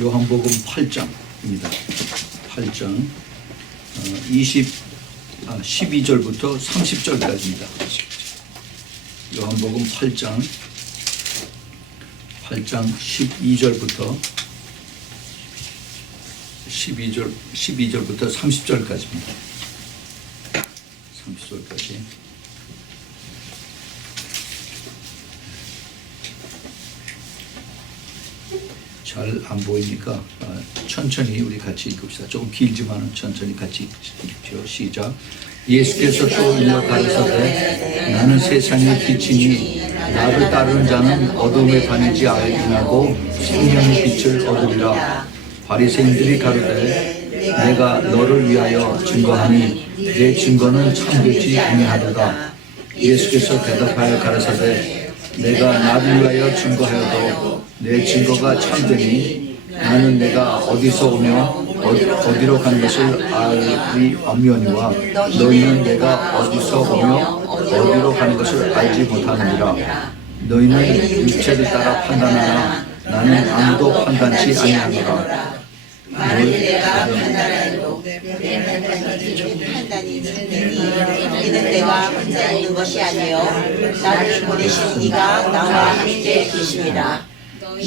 요한복음 8장입니다. 8장 12절부터 30절까지입니다. 요한복음 8장 12절부터 30절까지입니다. 30절까지. 잘 안 보이니까 천천히 우리 같이 읽읍시다. 조금 길지만 천천히 같이 읽죠. 시작. 예수께서 또 일러 가르치되 나는 세상의 빛이니 나를 따르는 자는 어둠에 다니지 아니하고 생명의 빛을 얻으리라. 바리새인들이 가르되 내가 너를 위하여 증거하니 내 증거는 참되지 아니하도다. 예수께서 대답하여 가르치되 내가 나를 위하여 증거하여도 내 증거가 참되니 나는 내가 어디서 오며 어디로 가는 것을 알리 없느니와 너희는 내가 어디서 오며 어디로 가는 것을 알지 못하느니라. 너희는 육체를 따라 판단하나 나는 아무도 판단치 아니하노라. 만일 내가 판단하여도 내 판단이 참되니 이는 내가 혼자 있는 것이 아니요 나를 보내신 이가 나와 함께 계십니다.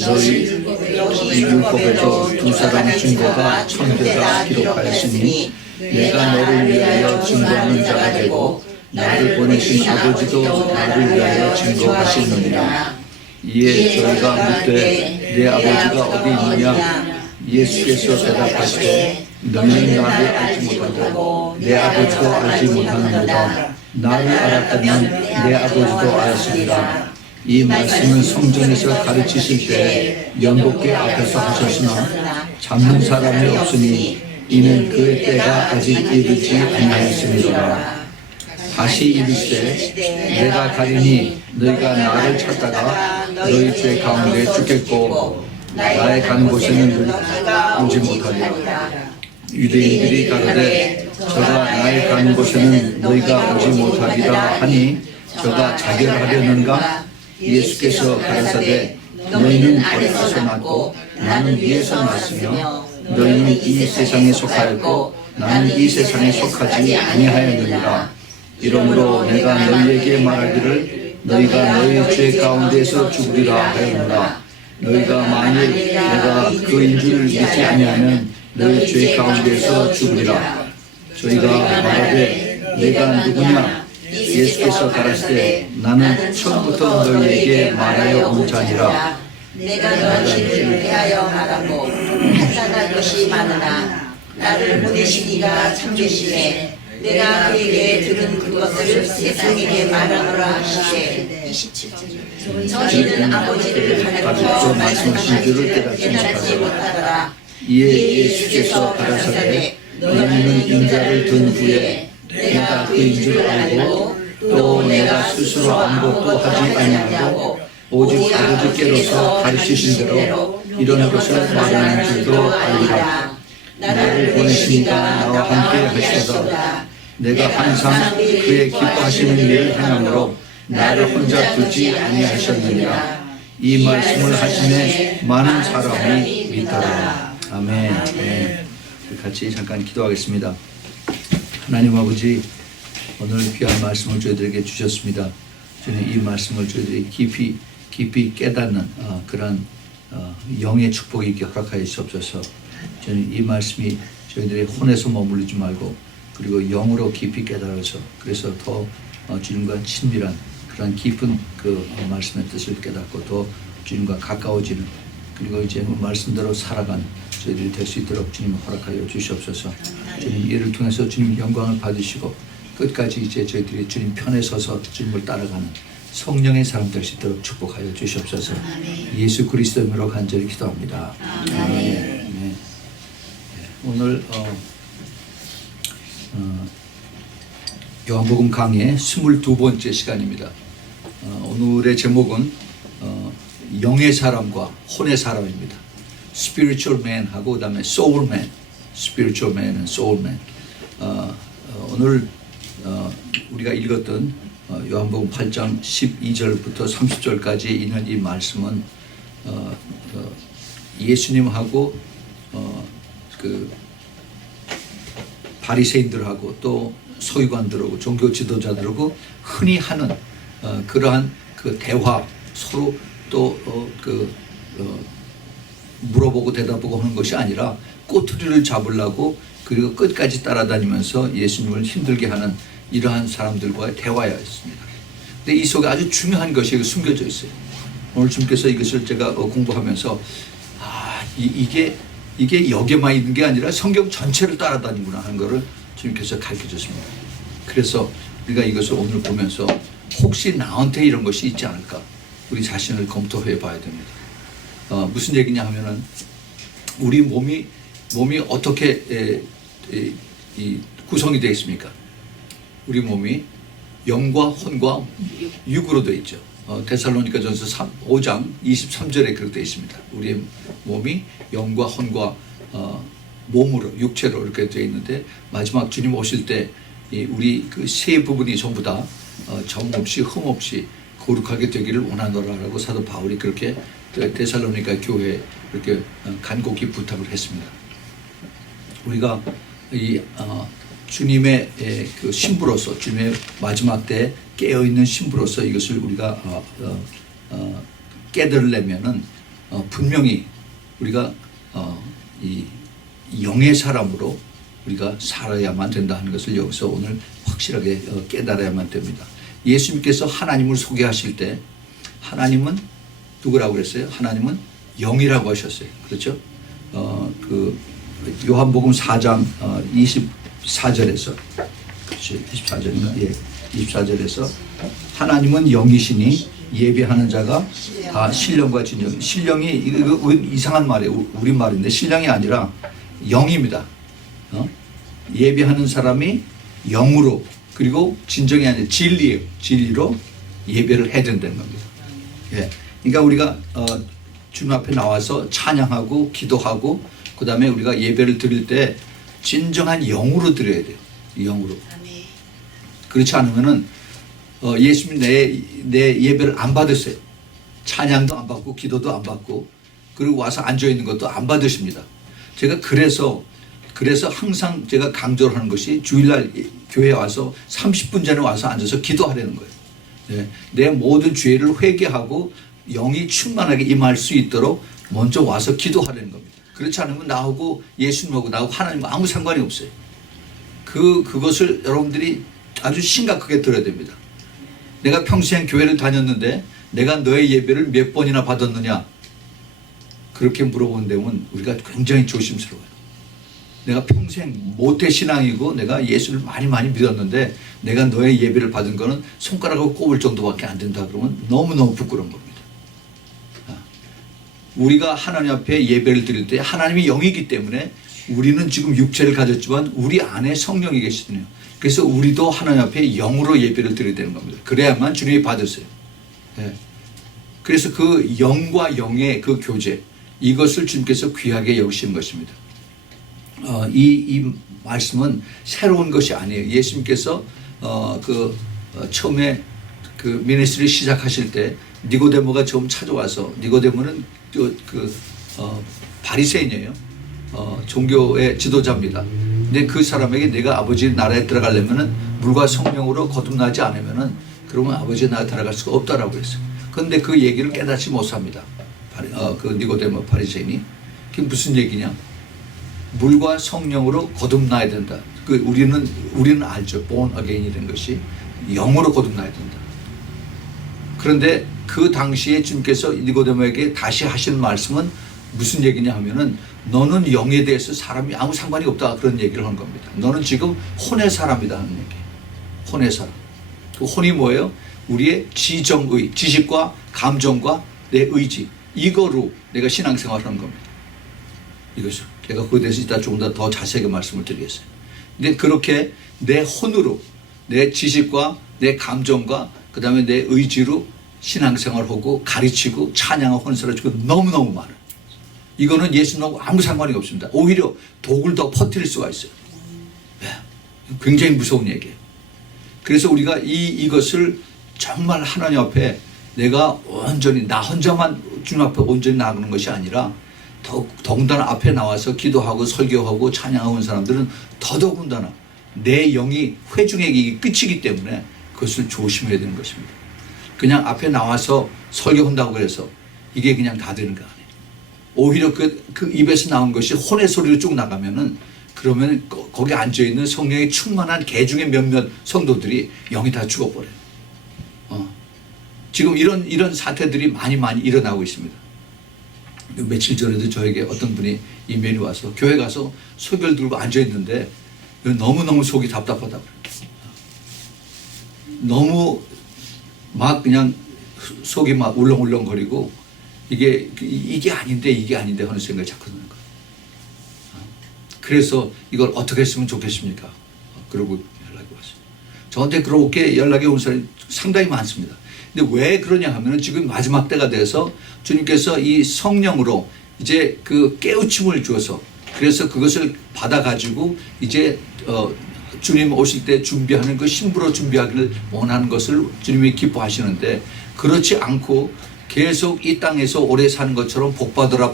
너희 율법에도 두 사람 증거가 천대다 기록하였으니 내가 너를 위하여 증거하는 자가 되고 나를 보내신 아버지도 나를 위하여 증거하시느니라. 이에 저희가 묻되 내 아버지가 어디 있느냐? 예수께서 대답하시되 너희는 나를 알지 못하고 내 아버지도 알지 못하는도다. 나를 알았다면 내 아버지도 알았으리라. 이 말씀은 성전에서 가르치실 때 연복계 앞에서 하셨으나 잡는 사람이 없으니 이는 그의 때가 아직 이르지 아니하였음이로라. 다시 이르시되 내가 가리니 너희가 나를 찾다가 너희 죄 가운데 죽겠고 나의 가는 곳에는 너희가 오지 못하리라. 유대인들이 가로되 저가 나의 가는 곳에는 너희가 오지 못하리라 하니 저가 자결하려는가? 예수께서 가라사대 너희는 어디서 났고 나는 위에서 났으며 너희는 이 세상에 속하였고 나는 이 세상에 속하지 아니하였느니라. 이러므로 내가 너희에게 말하기를 너희가 너희 죄 가운데서 죽으리라 하였노라. 너희가 만일 내가 그인 줄 믿지 아니하면 너희 죄 가운데서 죽으리라. 저희가 말하되 내가 누구냐? 예수께서 가라사대 나는 처음부터 너희에게 말하여 온 자니라. 내가 너희를 위하여 말하고 판단할 것이 많으나 나를 보내신 이가 참되시네. 내가 그에게 들은 그것을 세상에게 말하노라 하시되 27절 저희는 아버지를 가르쳐 말씀하신 줄을 깨닫지 못하더라. 이에 예수께서 가라사대 너희는 인자를 든 후에 내가 그인 줄 알고 또 내가 스스로 아무것도 하지 아니하고 오직 아버지께로서 가르치신 대로 이런 것을 말하는 줄도 알리라. 나를 보내시니까 나와 함께 하시도다. 내가 항상 그의 기뻐하시는 일을 행함으로 나를 혼자 두지 아니하셨느니라. 이 말씀을 하심에 많은 사람이 믿더라. 아멘. 네. 같이 잠깐 기도하겠습니다. 하나님 아버지, 오늘 귀한 말씀을 저희들에게 주셨습니다. 저는 이 말씀을 저희들이 깊이 깨닫는 그런 영의 축복이 있게 허락하여 주옵소서. 저는 이 말씀이 저희들의 혼에서 머무르지 말고 그리고 영으로 깊이 깨달아서 그래서 더 주님과 친밀한 그런 깊은 그 말씀의 뜻을 깨닫고 더 주님과 가까워지는 그리고 이제 그 말씀대로 살아가는 저희들이 될 수 있도록 주님 허락하여 주시옵소서. 주님 이를 통해서 주님 영광을 받으시고 끝까지 이제 저희들이 주님 편에 서서 주님을 따라가는 성령의 사람 될 수 있도록 축복하여 주시옵소서. 예수 그리스도의 이름으로 간절히 기도합니다. 아멘. 네. 오늘 요한복음 강의 22번째 시간입니다. 오늘의 제목은 영의 사람과 혼의 사람입니다. Spiritual man 하고 그 다음에 Soul man, Spiritual man and Soul man. 오늘 우리가 읽었던 요한복음 8장 12절부터 30절까지 있는 이 말씀은 예수님하고 그 바리새인들하고 또 서기관들하고 종교 지도자들하고 흔히 하는 그러한 그 대화, 서로 또 물어보고 대답하고 하는 것이 아니라 꼬투리를 잡으려고 그리고 끝까지 따라다니면서 예수님을 힘들게 하는 이러한 사람들과의 대화였습니다. 근데 이 속에 아주 중요한 것이 숨겨져 있어요. 오늘 주님께서 이것을 제가 공부하면서 이게 여기에만 있는 게 아니라 성경 전체를 따라다니구나 하는 것을 주님께서 가르쳐 줬습니다. 그래서 우리가 이것을 오늘 보면서 혹시 나한테 이런 것이 있지 않을까 우리 자신을 검토해 봐야 됩니다. 무슨 얘기냐 하면은 우리 몸이 어떻게 구성이 되어 있습니까? 우리 몸이 영과 혼과 육으로 되어 있죠. 데살로니가전서 5장 23절에 그렇게 되어 있습니다. 우리의 몸이 영과 혼과 몸으로 육체로 이렇게 되어 있는데 마지막 주님 오실 때 우리 그 세 부분이 전부 다 점 없이 흠 없이 거룩하게 되기를 원하노라라고 사도 바울이 그렇게 데살로니가 교회에 그렇게 간곡히 부탁을 했습니다. 우리가 이 주님의 그 신부로서 주님의 마지막 때 깨어 있는 신부로서 이것을 우리가 깨달으려면은 분명히 우리가 이 영의 사람으로 우리가 살아야만 된다 하는 것을 여기서 오늘 확실하게 깨달아야만 됩니다. 예수님께서 하나님을 소개하실 때 하나님은 누구라고 그랬어요? 하나님은 영이라고 하셨어요. 그렇죠? 그 요한복음 4장 24절에서 그렇지 24절인가? 예. 24절에서 하나님은 영이시니 예배하는 자가 다 신령과 진정. 신령이 이거 이상한 말이에요. 우리 말인데 신령이 아니라 영입니다. 예배하는 사람이 영으로 그리고 진정이 아니라 진리예요. 진리로 예배를 해야 된다는 겁니다. 예. 그러니까 우리가 주님 앞에 나와서 찬양하고 기도하고 그 다음에 우리가 예배를 드릴 때 진정한 영으로 드려야 돼요. 영으로. 그렇지 않으면은 예수님 내 예배를 안 받으세요. 찬양도 안 받고 기도도 안 받고 그리고 와서 앉아 있는 것도 안 받으십니다. 제가 그래서 항상 제가 강조를 하는 것이 주일날 교회에 와서 30분 전에 와서 앉아서 기도하려는 거예요. 네. 내 모든 죄를 회개하고 영이 충만하게 임할 수 있도록 먼저 와서 기도하려는 겁니다. 그렇지 않으면 나하고 예수님하고 나하고 하나님과 아무 상관이 없어요. 그것을 여러분들이 아주 심각하게 들어야 됩니다. 내가 평생 교회를 다녔는데 내가 너의 예배를 몇 번이나 받았느냐? 그렇게 물어보는 데는 우리가 굉장히 조심스러워요. 내가 평생 모태신앙이고 내가 예수를 많이 믿었는데 내가 너의 예배를 받은 거는 손가락으로 꼽을 정도밖에 안 된다 그러면 너무너무 부끄러운 겁니다. 우리가 하나님 앞에 예배를 드릴 때 하나님이 영이기 때문에 우리는 지금 육체를 가졌지만 우리 안에 성령이 계시거든요. 그래서 우리도 하나님 앞에 영으로 예배를 드려야 되는 겁니다. 그래야만 주님이 받으세요. 네. 그래서 그 영과 영의 그 교제 이것을 주님께서 귀하게 여기시는 것입니다. 이 말씀은 새로운 것이 아니에요. 예수님께서 처음에 그 미니스트리 시작하실 때 니고데모가 처음 찾아와서 니고데모는 바리새인이에요. 종교의 지도자입니다. 근데 그 사람에게 내가 아버지 나라에 들어가려면은 물과 성령으로 거듭나지 않으면은 그러면 아버지 나라에 들어갈 수가 없다라고 했어요. 그런데 그 얘기를 깨닫지 못합니다. 그 니고데모 바리새인이. 그게 무슨 얘기냐? 물과 성령으로 거듭나야 된다. 우리는 알죠. born again이라는 것이 영으로 거듭나야 된다. 그런데 그 당시에 주님께서 니고데모에게 다시 하신 말씀은 무슨 얘기냐 하면은 너는 영에 대해서 사람이 아무 상관이 없다 그런 얘기를 한 겁니다. 너는 지금 혼의 사람이다 하는 얘기. 혼의 사람. 그 혼이 뭐예요? 우리의 지정의, 지식과 감정과 내 의지 이거로 내가 신앙생활을 하는 겁니다. 이것을 제가 그에 대해서 이따 조금 더 자세하게 말씀을 드리겠어요. 근데 그렇게 내 혼으로 내 지식과 내 감정과 그 다음에 내 의지로 신앙생활하고 가르치고 찬양하고 헌설해주고 너무너무 많아요. 이거는 예수님하고 아무 상관이 없습니다. 오히려 독을 더 퍼뜨릴 수가 있어요. 굉장히 무서운 얘기예요. 그래서 우리가 이것을 정말 하나님 앞에 내가 온전히 나 혼자만 주님 앞에 온전히 나가는 것이 아니라 더군다나 앞에 나와서 기도하고 설교하고 찬양하고 온 사람들은 더더군다나 내 영이 회중에게 끝이기 때문에 그것을 조심해야 되는 것입니다. 그냥 앞에 나와서 설교한다고 해서 이게 그냥 다 되는 거 아니에요. 오히려 그 입에서 나온 것이 혼의 소리로 쭉 나가면은 그러면 거기 앉아있는 성령이 충만한 개 중에 몇몇 성도들이 영이 다 죽어버려요. 지금 이런 사태들이 많이 일어나고 있습니다. 며칠 전에도 저에게 어떤 분이 이메일이 와서 교회 가서 소결 들고 앉아있는데 너무너무 속이 답답하다고. 너무 막 그냥 속이 막 울렁울렁거리고 이게 아닌데 하는 생각이 자꾸 드는 거예요. 그래서 이걸 어떻게 했으면 좋겠습니까? 그러고 연락이 왔어요. 저한테 그렇게 연락이 온 사람이 상당히 많습니다. 근데 왜 그러냐 하면 지금 마지막 때가 돼서 주님께서 이 성령으로 이제 그 깨우침을 주어서 그래서 그것을 받아가지고 이제 주님 오실 때 준비하는 그 신부로 준비하기를 원하는 것을 주님이 기뻐하시는데 그렇지 않고 계속 이 땅에서 오래 사는 것처럼 복받으라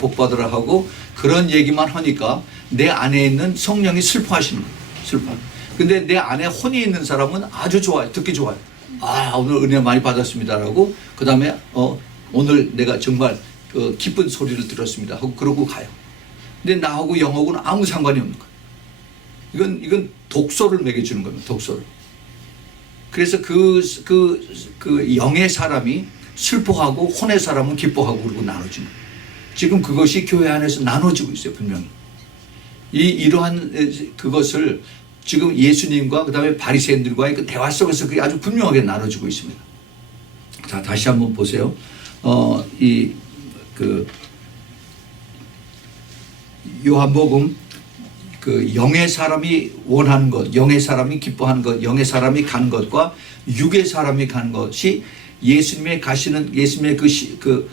하고 그런 얘기만 하니까 내 안에 있는 성령이 슬퍼하시는 거예요. 슬퍼. 근데 내 안에 혼이 있는 사람은 아주 좋아요. 듣기 좋아요. 아, 오늘 은혜 많이 받았습니다라고 그 다음에 오늘 내가 정말 기쁜 소리를 들었습니다 하고 그러고 가요. 근데 나하고 영하고는 아무 상관이 없는 거예요. 이건 독소를 먹여주는 겁니다. 독소를. 그래서 그 영의 사람이 슬퍼하고 혼의 사람은 기뻐하고 그러고 나눠지는 거예요. 지금 그것이 교회 안에서 나눠지고 있어요. 분명히. 이러한 그것을 지금 예수님과 그 다음에 바리새인들과의 그 대화 속에서 그게 아주 분명하게 나눠지고 있습니다. 자, 다시 한번 보세요. 요한복음 그 영의 사람이 원하는 것, 영의 사람이 기뻐하는 것, 영의 사람이 간 것과 육의 사람이 간 것이 예수님의 그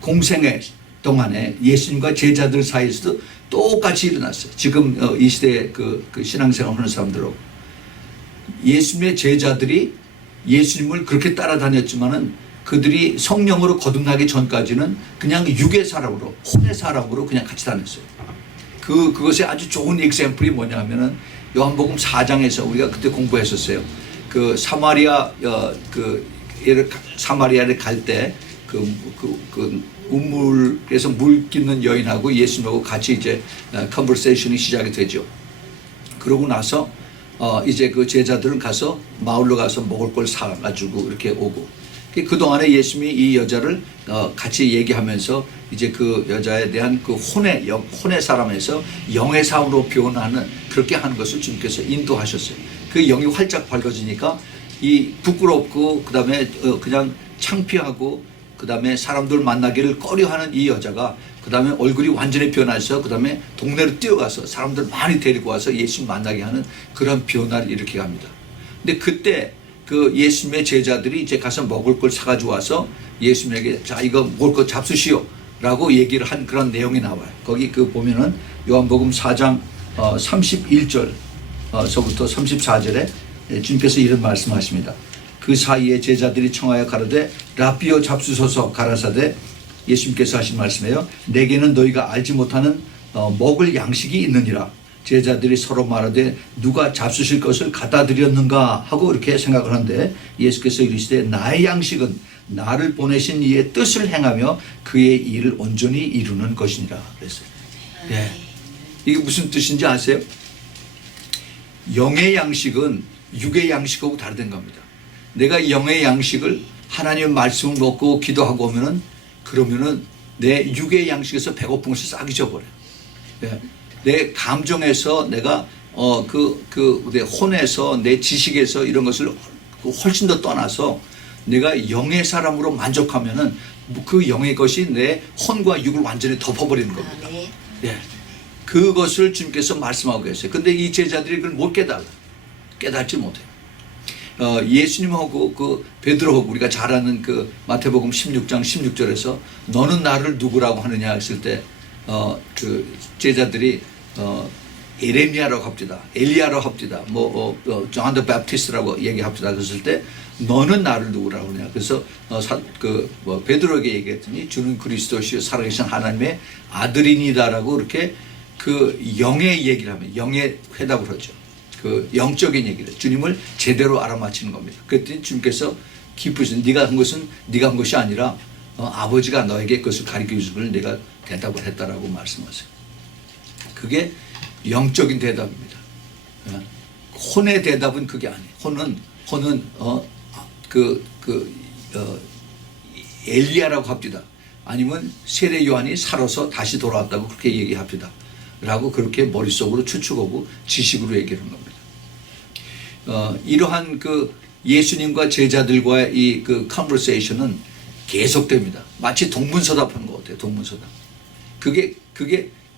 공생의 동안에 예수님과 제자들 사이에서도 똑같이 일어났어요. 지금 이 시대에 그 신앙생활 하는 사람들하고 예수님의 제자들이 예수님을 그렇게 따라다녔지만은 그들이 성령으로 거듭나기 전까지는 그냥 육의 사람으로 혼의 사람으로 그냥 같이 다녔어요. 그것의 아주 좋은 example이 뭐냐 하면은 요한복음 4장에서 우리가 그때 공부했었어요. 그 사마리아를 갈 때 우물에서 물 끼는 여인하고 예수님하고 같이 이제 컨버세이션이 시작이 되죠. 그러고 나서 이제 그 제자들은 가서 마을로 가서 먹을 걸 사가지고 이렇게 오고 그동안에 예수님이 이 여자를 같이 얘기하면서 이제 그 여자에 대한 그 혼의 사람에서 영의 사람으로 표현하는 그렇게 하는 것을 주님께서 인도하셨어요. 그 영이 활짝 밝아지니까 이 부끄럽고 그 다음에 그냥 창피하고 그 다음에 사람들 만나기를 꺼려하는 이 여자가 그 다음에 얼굴이 완전히 변해서 그 다음에 동네로 뛰어가서 사람들 많이 데리고 와서 예수님 만나게 하는 그런 변화를 일으키게 합니다. 근데 그때 그 예수님의 제자들이 이제 가서 먹을 걸 사가지고 와서 예수님에게 자 이거 먹을 거 잡수시오 라고 얘기를 한 그런 내용이 나와요. 거기 그 보면은 요한복음 4장 31절 서부터 34절에 주님께서 이런 말씀하십니다. 그 사이에 제자들이 청하여 가로되 라삐여 잡수소서 가라사대 예수님께서 하신 말씀이에요. 내게는 너희가 알지 못하는 먹을 양식이 있느니라. 제자들이 서로 말하되 누가 잡수실 것을 갖다 드렸는가 하고 이렇게 생각을 하는데 예수께서 이르시되 나의 양식은 나를 보내신 이의 뜻을 행하며 그의 일을 온전히 이루는 것이니라 그랬어요. 예. 이게 무슨 뜻인지 아세요? 영의 양식은 육의 양식하고 다르다는 겁니다. 내가 영의 양식을 하나님의 말씀을 먹고 기도하고 오면은 그러면은 내 육의 양식에서 배고픈 것을 싹 잊어버려요. 예. 내 감정에서 내가 내 혼에서 내 지식에서 이런 것을 훨씬 더 떠나서 내가 영의 사람으로 만족하면은 그 영의 것이 내 혼과 육을 완전히 덮어버리는 겁니다. 예. 그것을 주님께서 말씀하고 계세요. 근데 이 제자들이 그걸 못 깨닫지 못해요. 예수님하고 그 베드로하고 우리가 잘 아는 그 마태복음 16장 16절에서 너는 나를 누구라고 하느냐 했을 때 그 제자들이 에레미야라고 합시다. 엘리야라고 합시다. 존 더 베프티스트라고 얘기합시다. 그랬을 때 너는 나를 누구라고 그러냐. 그래서 베드로에게 얘기했더니 주는 그리스도시요 살아계신 하나님의 아들이니다라고 이렇게 그 영의 얘기를 하면 영의 회답을 하죠. 그 영적인 얘기를 주님을 제대로 알아맞히는 겁니다. 그랬더니 주님께서 기쁘신 네가 한 것이 아니라 아버지가 너에게 그것을 가르쳐 주심을 내가 대답을 했다라고 말씀하세요. 그게 영적인 대답입니다. 혼의 대답은 그게 아니에요. 혼은 엘리야라고 합디다. 아니면 세례 요한이 살아서 다시 돌아왔다고 그렇게 얘기합디다. 라고 그렇게 머릿속으로 추측하고 지식으로 얘기하는 겁니다. 이러한 그 예수님과 제자들과의 이 그 컨버세이션은 계속됩니다. 마치 동문서답하는 것 같아요. 동문서답. 그게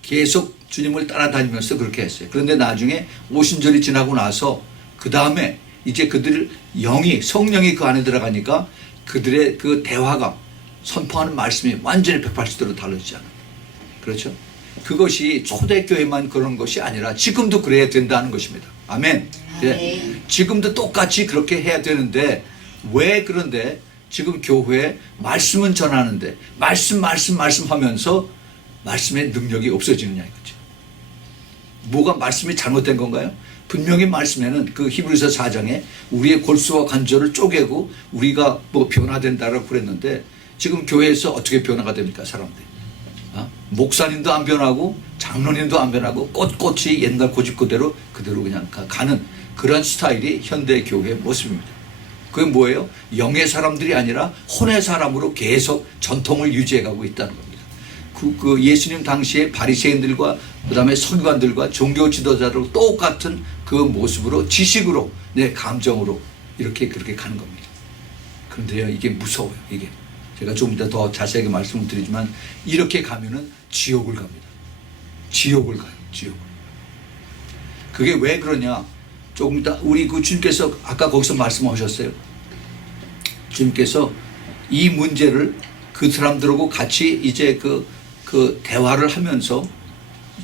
계속 주님을 따라다니면서 그렇게 했어요. 그런데 나중에 오순절이 지나고 나서 그 다음에 이제 그들 성령이 그 안에 들어가니까 그들의 그 대화가 선포하는 말씀이 완전히 180도로 달라지잖아요. 그렇죠? 그것이 초대교회만 그런 것이 아니라 지금도 그래야 된다는 것입니다. 아멘. 네. 지금도 똑같이 그렇게 해야 되는데 왜 그런데 지금 교회에 말씀은 전하는데 말씀 하면서 말씀의 능력이 없어지느냐 이거죠. 뭐가 말씀이 잘못된 건가요? 분명히 말씀에는 그 히브리서 4장에 우리의 골수와 관절을 쪼개고 우리가 뭐 변화된다라고 그랬는데 지금 교회에서 어떻게 변화가 됩니까 사람들이? 목사님도 안 변하고 장로님도 안 변하고 꼿꼿이 옛날 고집 그대로 그냥 가는 그런 스타일이 현대 교회의 모습입니다. 그게 뭐예요? 영의 사람들이 아니라 혼의 사람으로 계속 전통을 유지해가고 있다는 겁니다. 그 예수님 당시에 바리새인들과 그다음에 서기관들과 종교 지도자들 똑같은 그 모습으로 지식으로 감정으로 그렇게 가는 겁니다. 그런데요 이게 무서워요. 이게 제가 좀 이따 더 자세하게 말씀을 드리지만 이렇게 가면은 지옥을 갑니다. 지옥을 가요. 지옥을. 그게 왜 그러냐? 조금 이따 우리 그 주님께서 아까 거기서 말씀하셨어요. 주님께서 이 문제를 그 사람들하고 같이 이제 그 대화를 하면서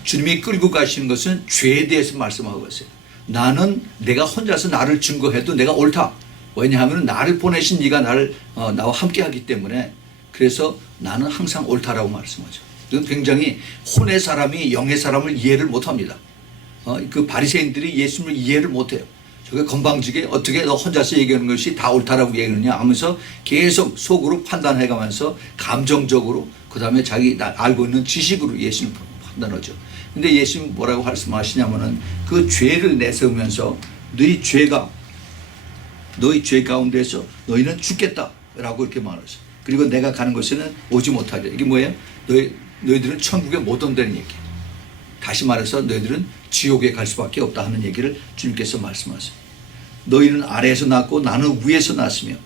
주님이 끌고 가시는 것은 죄에 대해서 말씀하고 있어요. 나는 내가 혼자서 나를 증거해도 내가 옳다. 왜냐하면 나를 보내신 네가 나와 함께 하기 때문에 그래서 나는 항상 옳다라고 말씀하죠. 이건 굉장히 혼의 사람이 영의 사람을 이해를 못합니다. 그 바리새인들이 예수님을 이해를 못해요. 저게 건방지게 어떻게 너 혼자서 얘기하는 것이 다 옳다라고 얘기하느냐 하면서 계속 속으로 판단해가면서 감정적으로 그 다음에 자기 알고 있는 지식으로 예수님을 판단하죠. 근데 예수님 뭐라고 말씀하시냐면은 그 죄를 내세우면서 너희 죄 가운데서 너희는 죽겠다라고 이렇게 말하죠. 그리고 내가 가는 곳에는 오지 못하리라. 이게 뭐예요? 너희들은 천국에 못 온다는 얘기. 다시 말해서 너희들은 지옥에 갈 수밖에 없다 하는 얘기를 주님께서 말씀하세요. 너희는 아래에서 났고 나는 위에서 났으며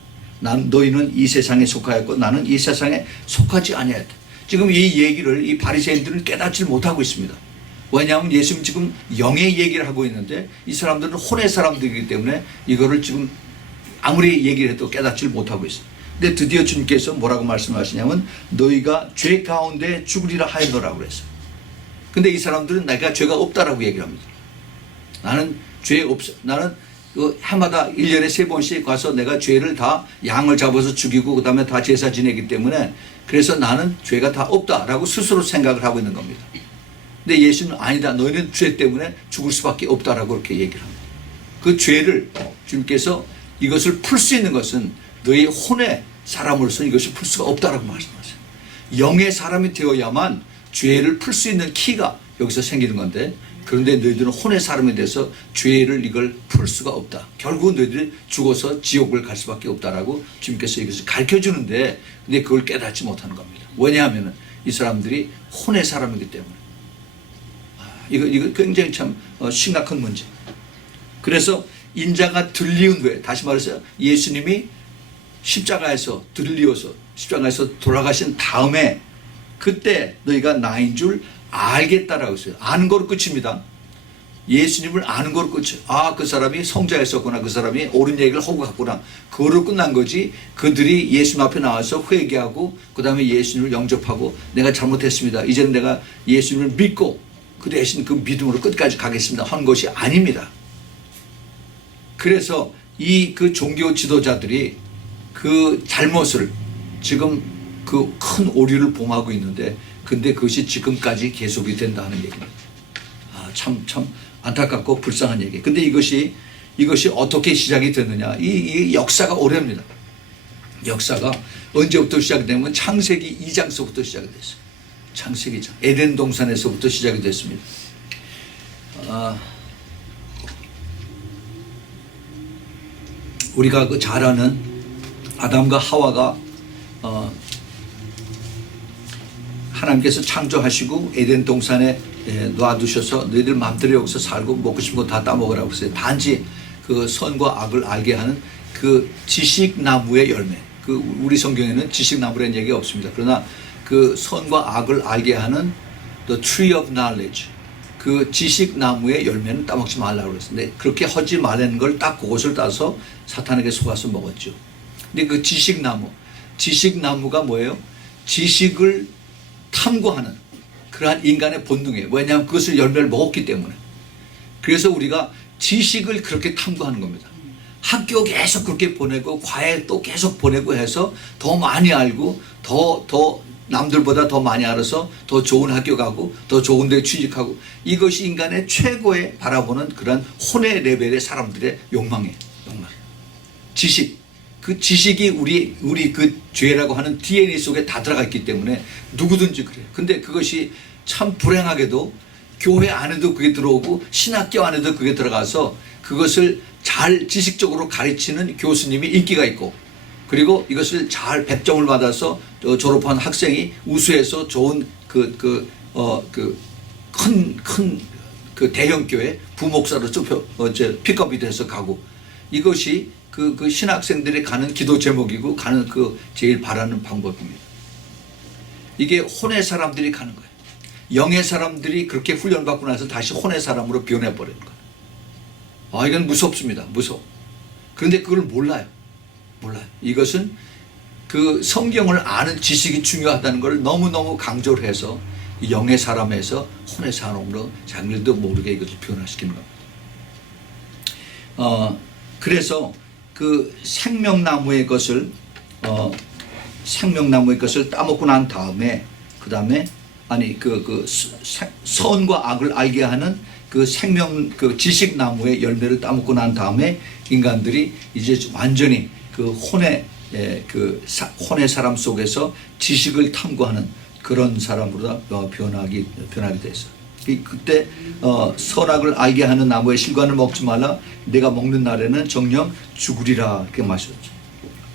너희는 이 세상에 속하였고 나는 이 세상에 속하지 아니하였다. 지금 이 얘기를 이 바리새인들은 깨닫지 못하고 있습니다. 왜냐하면 예수님 지금 영의 얘기를 하고 있는데 이 사람들은 혼의 사람들이기 때문에 이거를 지금 아무리 얘기를 해도 깨닫지 못하고 있어요. 근데 드디어 주님께서 뭐라고 말씀하시냐면 너희가 죄 가운데 죽으리라 하였노라고 그랬어요. 근데 이 사람들은 내가 죄가 없다라고 얘기를 합니다. 나는 죄 없어. 나는 그 해마다 1년에 3번씩 가서 내가 죄를 다 양을 잡아서 죽이고 그 다음에 다 제사 지내기 때문에 그래서 나는 죄가 다 없다라고 스스로 생각을 하고 있는 겁니다. 근데 예수는 아니다. 너희는 죄 때문에 죽을 수밖에 없다라고 그렇게 얘기를 합니다. 그 죄를 주님께서 이것을 풀 수 있는 것은 너희 혼의 사람으로서는 이것을 풀 수가 없다라고 말씀하세요. 영의 사람이 되어야만 죄를 풀 수 있는 키가 여기서 생기는 건데 그런데 너희들은 혼의 사람에 대해서 죄를 이걸 풀 수가 없다. 결국 너희들이 죽어서 지옥을 갈 수밖에 없다라고 주님께서 이것을 가르쳐 주는데 근데 그걸 깨닫지 못하는 겁니다. 왜냐하면 이 사람들이 혼의 사람이기 때문에 이거 굉장히 참 심각한 문제. 그래서 인자가 들리운 후에 다시 말해서 예수님이 십자가에서 돌아가신 다음에 그때 너희가 나인 줄 알겠다라고 했어요. 아는 거로 끝입니다. 예수님을 아는 거로 끝이에요. 그 사람이 성자였었구나. 그 사람이 옳은 얘기를 하고 갔구나. 그거로 끝난 거지. 그들이 예수님 앞에 나와서 회개하고 그 다음에 예수님을 영접하고 내가 잘못했습니다. 이제는 내가 예수님을 믿고 그 대신 그 믿음으로 끝까지 가겠습니다. 한 것이 아닙니다. 그래서 이 그 종교 지도자들이 그 잘못을 지금 그 큰 오류를 범하고 있는데, 근데 그것이 지금까지 계속이 된다는 얘기입니다. 참 안타깝고 불쌍한 얘기. 근데 이것이 어떻게 시작이 됐느냐? 이 역사가 오래입니다. 역사가 언제부터 시작되면 창세기 2장서부터 시작이 됐어요. 창세기 2장. 에덴 동산에서부터 시작이 됐습니다. 우리가 그 잘 아는 아담과 하와가 하나님께서 창조하시고 에덴 동산에 놔두셔서 너희들 마음대로 여기서 살고 먹고 싶은 거 다 따먹으라고 했어요. 단지 그 선과 악을 알게 하는 그 지식나무의 열매. 그 우리 성경에는 지식나무라는 얘기가 없습니다. 그러나 그 선과 악을 알게 하는 the tree of knowledge, 그 지식나무의 열매는 따먹지 말라고 그랬는데, 그렇게 하지 말라는 걸 딱 그것을 따서 사탄에게 속아서 먹었죠. 근데 그 지식나무가 뭐예요? 지식을 탐구하는 그러한 인간의 본능이에요. 왜냐하면 그것을 열매를 먹었기 때문에. 그래서 우리가 지식을 그렇게 탐구하는 겁니다. 학교 계속 그렇게 보내고 과외 또 계속 보내고 해서 더 많이 알고 더 남들보다 더 많이 알아서 더 좋은 학교 가고 더 좋은 데 취직하고, 이것이 인간의 최고의 바라보는 그런 혼의 레벨의 사람들의 욕망이에요. 욕망. 지식. 그 지식이 우리 그 죄라고 하는 DNA 속에 다 들어가 있기 때문에 누구든지 그래요. 근데 그것이 참 불행하게도 교회 안에도 그게 들어오고 신학교 안에도 그게 들어가서 그것을 잘 지식적으로 가르치는 교수님이 인기가 있고, 그리고 이것을 잘 100점을 받아서 졸업한 학생이 우수해서 좋은 큰 대형 교회 부목사로 픽업이 돼서 가고, 이것이 그 신학생들이 가는 기도 제목이고 가는 그 제일 바라는 방법입니다. 이게 혼의 사람들이 가는 거예요. 영의 사람들이 그렇게 훈련받고 나서 다시 혼의 사람으로 변해버리는 거예요. 이건 무섭습니다. 무서워. 그런데 그걸 몰라요. 이것은 그 성경을 아는 지식이 중요하다는 걸 너무너무 강조를 해서 영의 사람에서 혼의 사람으로 자기들도 모르게 이것을 변화시키는 겁니다. 그래서 그 생명나무의 것을 따먹고 난 다음에, 그 다음에 선과 악을 알게 하는 그 지식나무의 열매를 따먹고 난 다음에 인간들이 이제 완전히 그 혼의 사람 속에서 지식을 탐구하는 그런 사람으로 변하게 됐어요. 그때 선악을 알게 하는 나무의 실과는 먹지 말라. 내가 먹는 날에는 정녕 죽으리라. 이렇게 말씀하셨죠.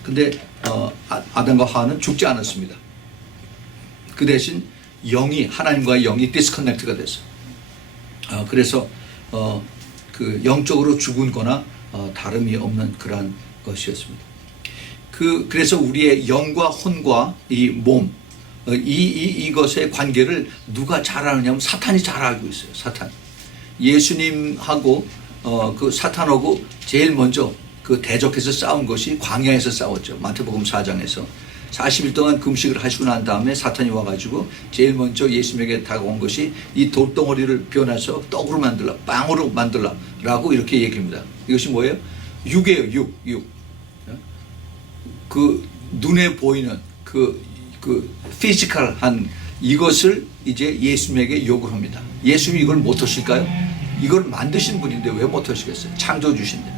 근데 아담과 하와는 죽지 않았습니다. 그 대신 하나님과의 영이 디스커넥트가 됐어요. 그래서 그 영적으로 죽은 거나 다름이 없는 그러한 것이었습니다. 그래서 우리의 영과 혼과 이 몸, 이것의 관계를 누가 잘 아느냐면 사탄이 잘 알고 있어요. 사탄. 예수님하고 그 사탄하고 제일 먼저 그 대적해서 싸운 것이 광야에서 싸웠죠. 마태복음 4장에서 40일 동안 금식을 하시고 난 다음에 사탄이 와가지고 제일 먼저 예수님에게 다가온 것이 이 돌덩어리를 변해서 떡으로 만들라, 빵으로 만들라 라고 이렇게 얘기합니다. 이것이 뭐예요? 육이에요. 육. 그 눈에 보이는 그 피지컬한 이것을 이제 예수님에게 요구를 합니다. 예수님이 이걸 못 하실까요? 이걸 만드신 분인데 왜 못 하시겠어요? 창조주신데.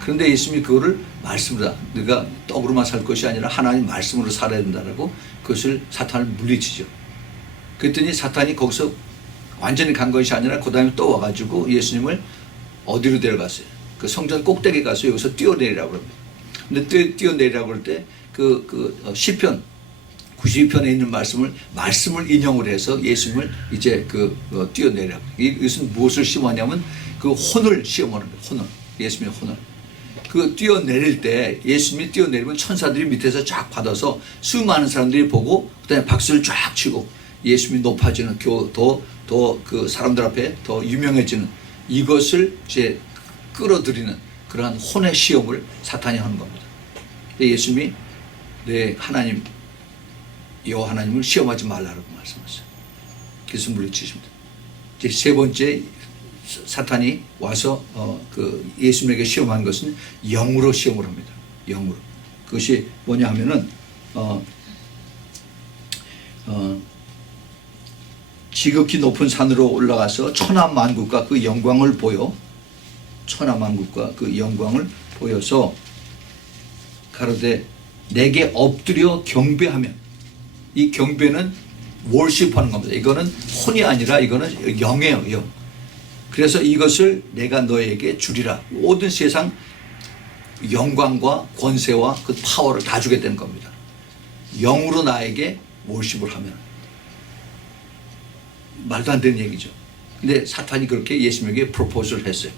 그런데 예수님이 그거를 말씀으로, 네가 떡으로만 살 것이 아니라 하나님 말씀으로 살아야 된다라고 그것을 사탄을 물리치죠. 그랬더니 사탄이 거기서 완전히 간 것이 아니라 그 다음에 또 와가지고 예수님을 어디로 데려갔어요? 그 성전 꼭대기 가서 여기서 뛰어내리라고 합니다. 근데 뛰어내리라고 할 때 시편 92편에 있는 말씀을 인용을 해서 예수님을 이제 뛰어내리라고. 이것은 무엇을 시험하냐면 그 혼을 시험하는 거예요. 혼을. 예수님의 혼을. 그 뛰어내릴 때 예수님이 뛰어내리면 천사들이 밑에서 쫙 받아서 수많은 사람들이 보고 그다음에 박수를 쫙 치고 예수님이 높아지는 더 그 사람들 앞에 더 유명해지는 이것을 이제 끌어들이는 그러한 혼의 시험을 사탄이 하는 겁니다. 예수님이 하나님 여호와 하나님을 시험하지 말라고 말씀하셨어요. 그래서 물리치십니다. 이제 세 번째 사탄이 와서 그 예수님에게 시험한 것은 영으로 시험을 합니다. 영으로. 그것이 뭐냐 하면은 지극히 높은 산으로 올라가서 천하만국과 그 영광을 보여, 천하만국과 그 영광을 보여서 가로되 내게 엎드려 경배하면, 이 경배는 월십하는 겁니다. 이거는 혼이 아니라 이거는 영이에요, 영. 그래서 이것을 내가 너에게 주리라. 모든 세상 영광과 권세와 그 파워를 다 주겠다는 겁니다. 영으로 나에게 월십을 하면. 말도 안 되는 얘기죠. 근데 사탄이 그렇게 예수님에게 프로포즈를 했어요.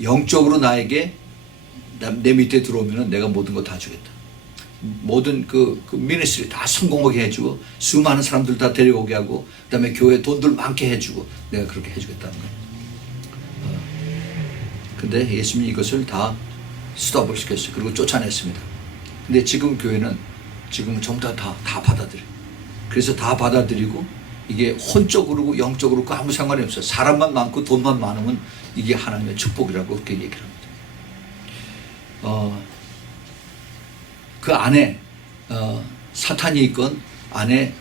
영적으로 나에게 내 밑에 들어오면 내가 모든 거 다 주겠다. 모든 그 미니스트리 다 성공하게 해주고 수많은 사람들 다 데려오게 하고 그다음에 교회 돈들 많게 해주고 내가 그렇게 해주겠다는 거예요. 근데 예수님이 이것을 다 스톱을 시켰어요. 그리고 쫓아냈습니다. 근데 지금 교회는 지금 전부 다 받아들여요. 그래서 다 받아들이고 이게 혼적으로 영적으로 아무 상관이 없어요. 사람만 많고 돈만 많으면 이게 하나님의 축복이라고 그렇게 얘기를 합니다. 그 안에 사탄이 있건 안에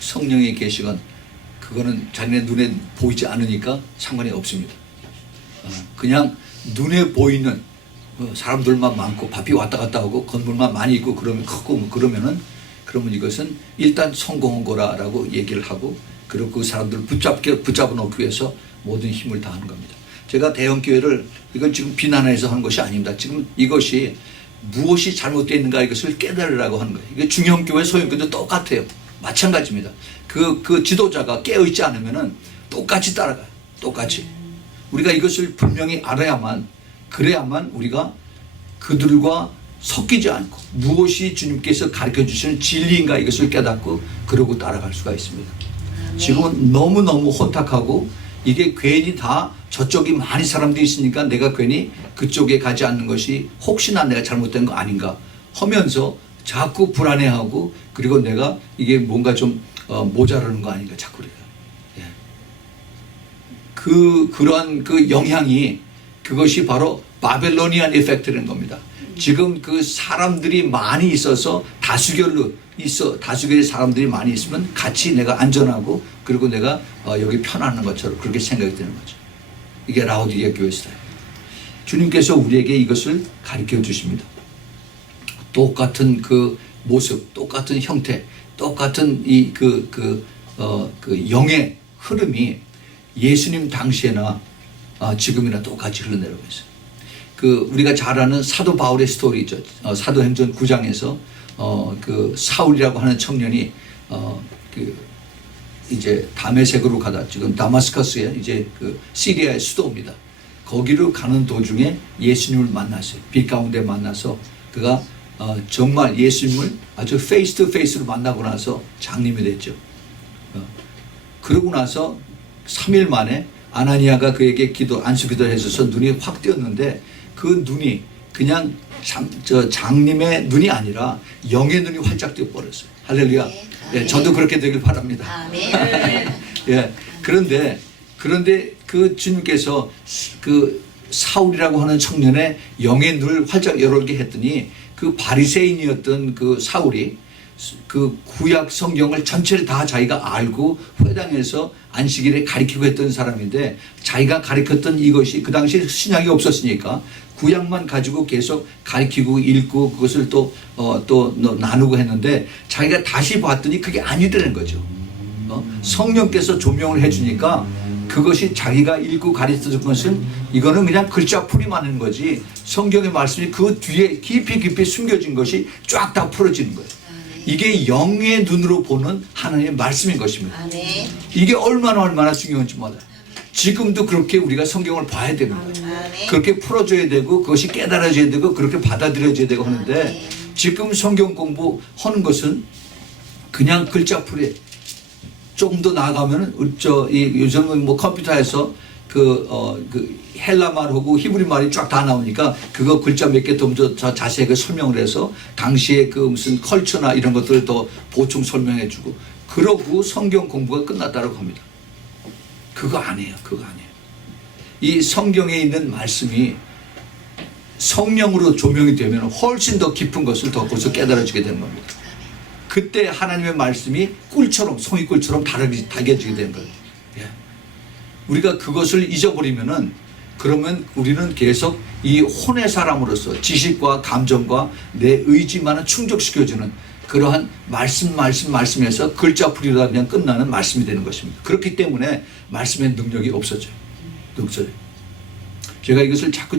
성령이 계시건 그거는 자기네 눈에 보이지 않으니까 상관이 없습니다. 그냥 눈에 보이는 사람들만 많고 바삐 왔다 갔다 하고 건물만 많이 있고 그러면 크고 그러면 이것은 일단 성공한 거라고 얘기를 하고 그리고 그 사람들을 붙잡아 놓기 위해서 모든 힘을 다하는 겁니다. 제가 대형교회를 이걸 지금 비난해서 하는 것이 아닙니다. 지금 이것이 무엇이 잘못되어 있는가 이것을 깨달으라고 하는 거예요. 이게 중형교회, 소형교회도 똑같아요. 마찬가지입니다. 그 지도자가 깨어있지 않으면은 똑같이 따라가요. 똑같이. 우리가 이것을 분명히 알아야만, 그래야만 우리가 그들과 섞이지 않고 무엇이 주님께서 가르쳐 주시는 진리인가 이것을 깨닫고 그러고 따라갈 수가 있습니다. 지금은 너무너무 혼탁하고 이게 괜히 다 저쪽이 많이 사람들이 있으니까 내가 괜히 그쪽에 가지 않는 것이 혹시나 내가 잘못된 거 아닌가 하면서 자꾸 불안해하고 그리고 내가 이게 뭔가 좀 모자라는 거 아닌가 자꾸 그래요. 예. 그러한 그 영향이 그것이 바로 바벨로니안 이펙트라는 겁니다. 지금 그 사람들이 많이 있어서 다수결의 사람들이 많이 있으면 같이 내가 안전하고 그리고 내가 여기 편안한 것처럼 그렇게 생각이 드는 거죠. 이게 라오디게아 교회 스타일. 주님께서 우리에게 이것을 가르쳐 주십니다. 똑같은 그 모습, 똑같은 형태, 똑같은 그 영의 흐름이 예수님 당시에나 지금이나 똑같이 흘러내려고 있어요. 우리가 잘 아는 사도 바울의 스토리죠. 사도행전 9장에서 그 사울이라고 하는 청년이 이제 다메섹으로 가다 지금 다마스커스에 이제 그 시리아의 수도입니다. 거기로 가는 도중에 예수님을 만났어요. 빛 가운데 만나서 그가 정말 예수님을 아주 페이스 투 페이스로 만나고 나서 장님이 됐죠. 그러고 나서 3일 만에 아나니아가 그에게 안수 기도를 해줘서 눈이 확 띄었는데 그 눈이 그냥 장님의 눈이 아니라 영의 눈이 활짝 띄어버렸어요. 할렐루야. 예, 저도 그렇게 되길 바랍니다. 예, 그런데 그 주님께서 그 사울이라고 하는 청년의 영의 눈을 활짝 열게 했더니 그 바리새인이었던 그 사울이 그 구약 성경을 전체를 다 자기가 알고 회당에서 안식일에 가르치고 했던 사람인데 자기가 가르쳤던 이것이 그 당시에 신약이 없었으니까 구약만 가지고 계속 가르치고 읽고 그것을 또 나누고 했는데 자기가 다시 봤더니 그게 아니더라는 거죠. 성령께서 조명을 해주니까 그것이 자기가 읽고 가르쳤던 것은 이거는 그냥 글자풀이만 하는 거지 성경의 말씀이 그 뒤에 깊이 숨겨진 것이 쫙 다 풀어지는 거예요. 이게 영의 눈으로 보는 하나님의 말씀인 것입니다. 이게 얼마나 중요한지 몰라요. 지금도 그렇게 우리가 성경을 봐야 됩니다. 그렇게 풀어줘야 되고 그것이 깨달아져야 되고 그렇게 받아들여져야 되고 하는데 지금 성경 공부하는 것은 그냥 글자풀이 조금 더 나아가면은 요즘은 뭐 컴퓨터에서 그 헬라 말하고 히브리 말이 쫙 다 나오니까 그거 글자 몇 개 더 자세하게 설명을 해서 당시에 그 무슨 컬처나 이런 것들을 더 보충 설명해주고 그러고 성경 공부가 끝났다고 합니다. 그거 아니에요. 그거 아니에요. 이 성경에 있는 말씀이 성령으로 조명이 되면 훨씬 더 깊은 것을 더 거기서 깨달아지게 되는 겁니다. 그때 하나님의 말씀이 꿀처럼, 송이꿀처럼 달겨지게 되는 거예요. 예. 우리가 그것을 잊어버리면은, 그러면 우리는 계속 이 혼의 사람으로서 지식과 감정과 내 의지만을 충족시켜주는 그러한 말씀에서 글자풀이로 그냥 끝나는 말씀이 되는 것입니다. 그렇기 때문에 말씀의 능력이 없어져요. 제가 이것을 자꾸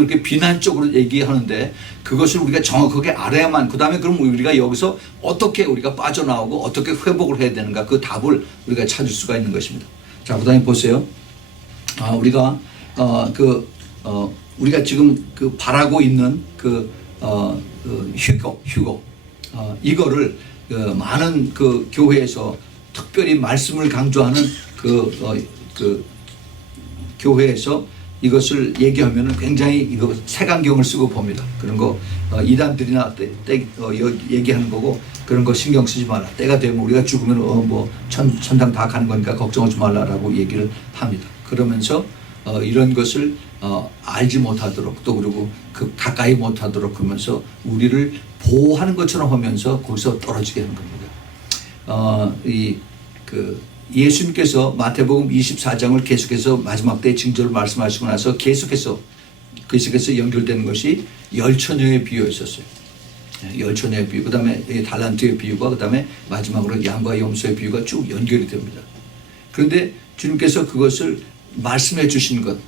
이렇게 비난적으로 얘기하는데, 그것을 우리가 정확하게 알아야만, 그 다음에 그럼 우리가 여기서 어떻게 우리가 빠져나오고 어떻게 회복을 해야 되는가, 그 답을 우리가 찾을 수가 있는 것입니다. 자, 그 다음에 보세요. 우리가 지금 바라고 있는 휴거, 이거를 많은 교회에서 특별히 말씀을 강조하는 교회에서 이것을 얘기하면은 굉장히 이거 색안경을 쓰고 봅니다. 그런 거 이단들이나 얘기하는 거고, 그런 거 신경 쓰지 말라. 때가 되면 우리가 죽으면 천당 다 가는 거니까 걱정하지 말라라고 얘기를 합니다. 그러면서 이런 것을 알지 못하도록, 또 그리고 가까이 못하도록 하면서 우리를 보호하는 것처럼 하면서 거기서 떨어지게 하는 겁니다. 예수님께서 마태복음 24장을 계속해서 마지막 때 징조를 말씀하시고 나서 계속해서 연결되는 것이 열처녀의 비유였었어요. 열처녀의 비유, 그 다음에 달란트의 비유가, 그 다음에 마지막으로 양과 염소의 비유가 쭉 연결이 됩니다. 그런데 주님께서 그것을 말씀해 주신 것,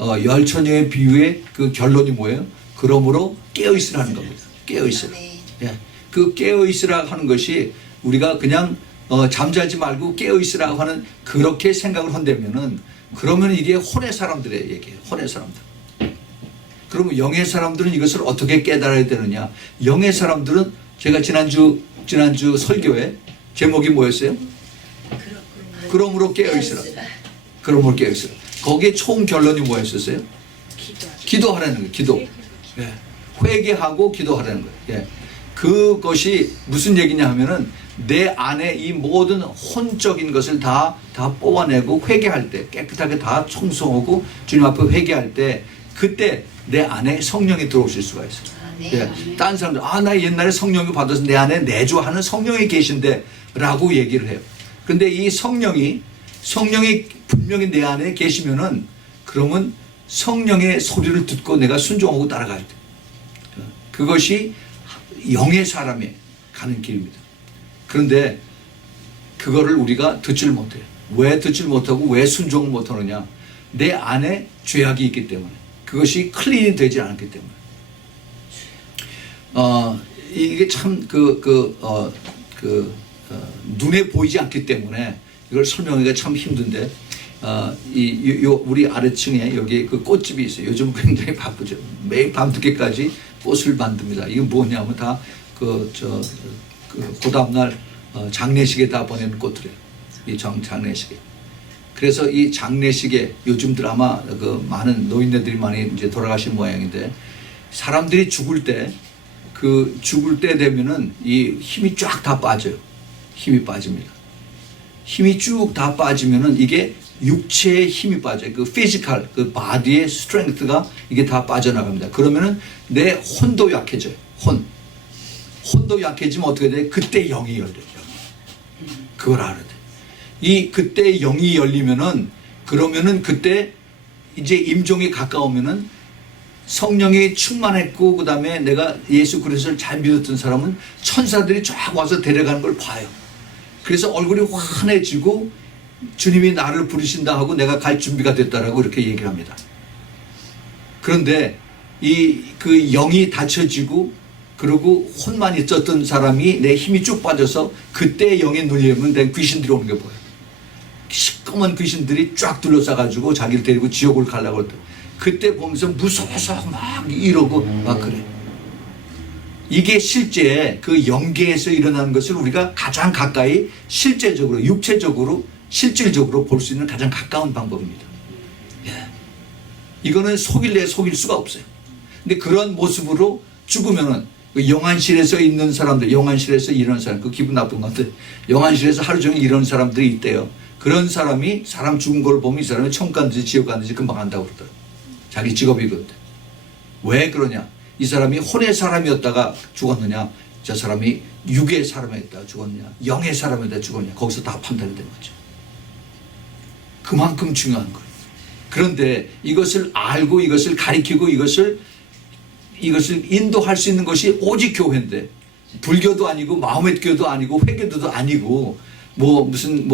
열처녀의 비유의 그 결론이 뭐예요? 그러므로 깨어있으라는 겁니다. 깨어있으라. 예. 그 깨어있으라 하는 것이 우리가 그냥 잠자지 말고 깨어있으라고 하는 그렇게 생각을 한다면은, 그러면 이게 혼의 사람들의 얘기예요. 혼의 사람들. 그러면 영의 사람들은 이것을 어떻게 깨달아야 되느냐? 영의 사람들은, 제가 지난주 설교에 제목이 뭐였어요? 그러므로 깨어있으라. 그러므로 깨어있으라. 거기에 총 결론이 뭐였었어요? 기도하라는 거예요. 기도. 예. 회개하고 기도하라는 거예요. 예. 그것이 무슨 얘기냐 하면은, 내 안에 이 모든 혼적인 것을 다 뽑아내고 회개할 때, 깨끗하게 다 청소하고 주님 앞에 회개할 때, 그때 내 안에 성령이 들어오실 수가 있어요. 예. 다른 사람들, 나 옛날에 성령을 받아서 내 안에 내주하는 성령이 계신데 라고 얘기를 해요. 근데 이 성령이 분명히 내 안에 계시면은, 그러면 성령의 소리를 듣고 내가 순종하고 따라가야 돼. 그것이 영의 사람이 가는 길입니다. 그런데 그거를 우리가 듣질 못해요. 왜 듣질 못하고 왜 순종을 못하느냐? 내 안에 죄악이 있기 때문에, 그것이 클린이 되지 않았기 때문에. 이게 참 눈에 보이지 않기 때문에 이걸 설명하기가 참 힘든데, 우리 아래층에 여기 그 꽃집이 있어요. 요즘 굉장히 바쁘죠. 매일 밤늦게까지 꽃을 만듭니다. 이게 뭐냐면 다 그 다음날 장례식에다 보내는 꽃들이에요. 이 장례식에. 그래서 이 장례식에 요즘들 아마 많은 노인네들이 많이 이제 돌아가신 모양인데, 사람들이 죽을 때 되면은 이 힘이 쫙 다 빠져요. 힘이 빠집니다. 힘이 쭉 다 빠지면은 이게 육체의 힘이 빠져요. 피지컬, 바디의 스트렝스가 이게 다 빠져나갑니다. 그러면은 내 혼도 약해져요. 혼도 약해지면 어떻게 돼? 그때 영이 열려요. 그걸 알아야 돼. 그때 영이 열리면은, 그러면은 그때 이제 임종이 가까우면은 성령이 충만했고, 그 다음에 내가 예수 그리스도를 잘 믿었던 사람은 천사들이 쫙 와서 데려가는 걸 봐요. 그래서 얼굴이 환해지고 주님이 나를 부르신다 하고 내가 갈 준비가 됐다라고 이렇게 얘기를 합니다. 그런데 그 영이 닫혀지고, 그리고 혼만 있었던 사람이 내 힘이 쭉 빠져서 그때 영에 눌리면 내 귀신들이 오는 게 보여요. 시꺼먼 귀신들이 쫙 둘러싸가지고 자기를 데리고 지옥을 가려고 할 때, 그때 보면서 무서워서 막 이러고 막 그래. 이게 실제 그 영계에서 일어나는 것을 우리가 가장 가까이 실제적으로, 육체적으로, 실질적으로 볼 수 있는 가장 가까운 방법입니다. 예. 이거는 속일 수가 없어요. 근데 그런 모습으로 죽으면은, 영안실에서 있는 사람들, 영안실에서 이런 사람, 기분 나쁜 것 같아. 영안실에서 하루 종일 이런 사람들이 있대요. 그런 사람이 사람 죽은 걸 보면 이 사람이 천국 갔는지 지옥 갔는지 금방 안다고 그러더라고요. 자기 직업이거든. 왜 그러냐? 이 사람이 혼의 사람이었다가 죽었느냐, 저 사람이 육의 사람이었다가 죽었느냐, 영의 사람이었다가 죽었느냐, 거기서 다 판단이 되는 거죠. 그만큼 중요한 거예요. 그런데 이것을 알고 이것을 가리키고 이것을 인도할 수 있는 것이 오직 교회인데, 불교도 아니고 마호메트 교도 아니고 회교도 아니고 무슨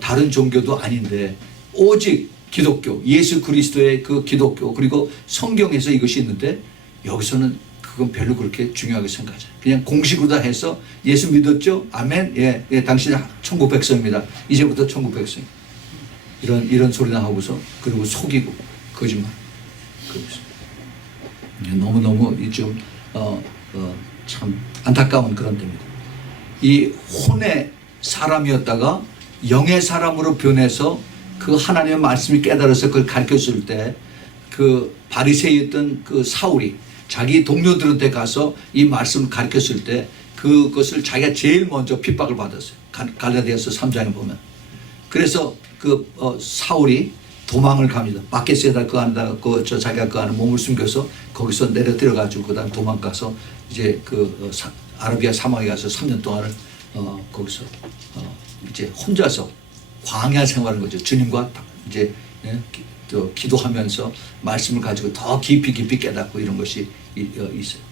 다른 종교도 아닌데, 오직 기독교, 예수 그리스도의 그 기독교, 그리고 성경에서 이것이 있는데, 여기서는 그건 별로 그렇게 중요하게 생각하지 않아요. 그냥 공식으로 다 해서 예수 믿었죠? 아멘? 예, 당신 천국 백성입니다. 이제부터 천국 백성. 이런 소리나 하고서, 그리고 속이고 거짓말. 너무너무 좀 참 안타까운 그런 때입니다. 이 혼의 사람이었다가 영의 사람으로 변해서 그 하나님의 말씀이 깨달아서 그걸 가르쳐줄 때, 그 바리새이였던 그 사울이 자기 동료들한테 가서 이 말씀을 가르쳤을 때 그것을 자기가 제일 먼저 핍박을 받았어요. 갈라디아서 3장에 보면. 그래서 사울이 도망을 갑니다. 마켓에다 그 안에다가 자기가 그 안에 몸을 숨겨서 거기서 내려 들어가지고 그다음 도망가서 이제 아라비아 사막에 가서 3년 동안을 거기서 이제 혼자서 광야 생활하는 거죠. 주님과 이제 또 기도하면서 말씀을 가지고 더 깊이 깨닫고 이런 것이 있어요.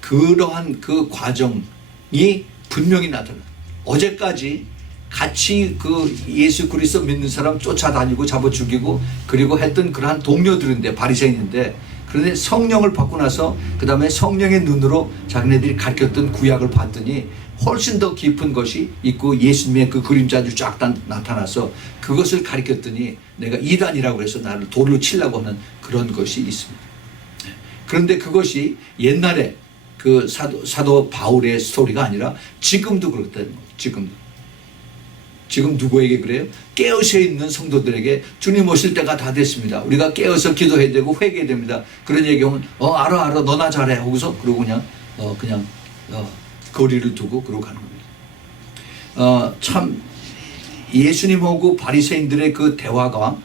그러한 그 과정이 분명히 나타나요. 어제까지 같이 그 예수 그리스도 믿는 사람 쫓아다니고 잡아 죽이고 그리고 했던 그러한 동료들인데, 바리새인인데, 그런데 성령을 받고 나서 그 다음에 성령의 눈으로 자기네들이 가르쳤던 구약을 봤더니 훨씬 더 깊은 것이 있고 예수님의 그 그림자들이 쫙 나타나서 그것을 가르쳤더니 내가 이단이라고 해서 나를 돌로 치려고 하는 그런 것이 있습니다. 그런데 그것이 옛날에 그 사도 바울의 스토리가 아니라 지금도 그렇다는 거예요. 지금 누구에게 그래요? 깨어서 있는 성도들에게 주님 오실 때가 다 됐습니다. 우리가 깨어서 기도해야 되고 회개해야 됩니다. 그런 얘기하면 알아 너나 잘해 하고서 그러고 그냥 거리를 두고 그러고 가는 겁니다. 참 예수님하고 바리새인들의 그 대화가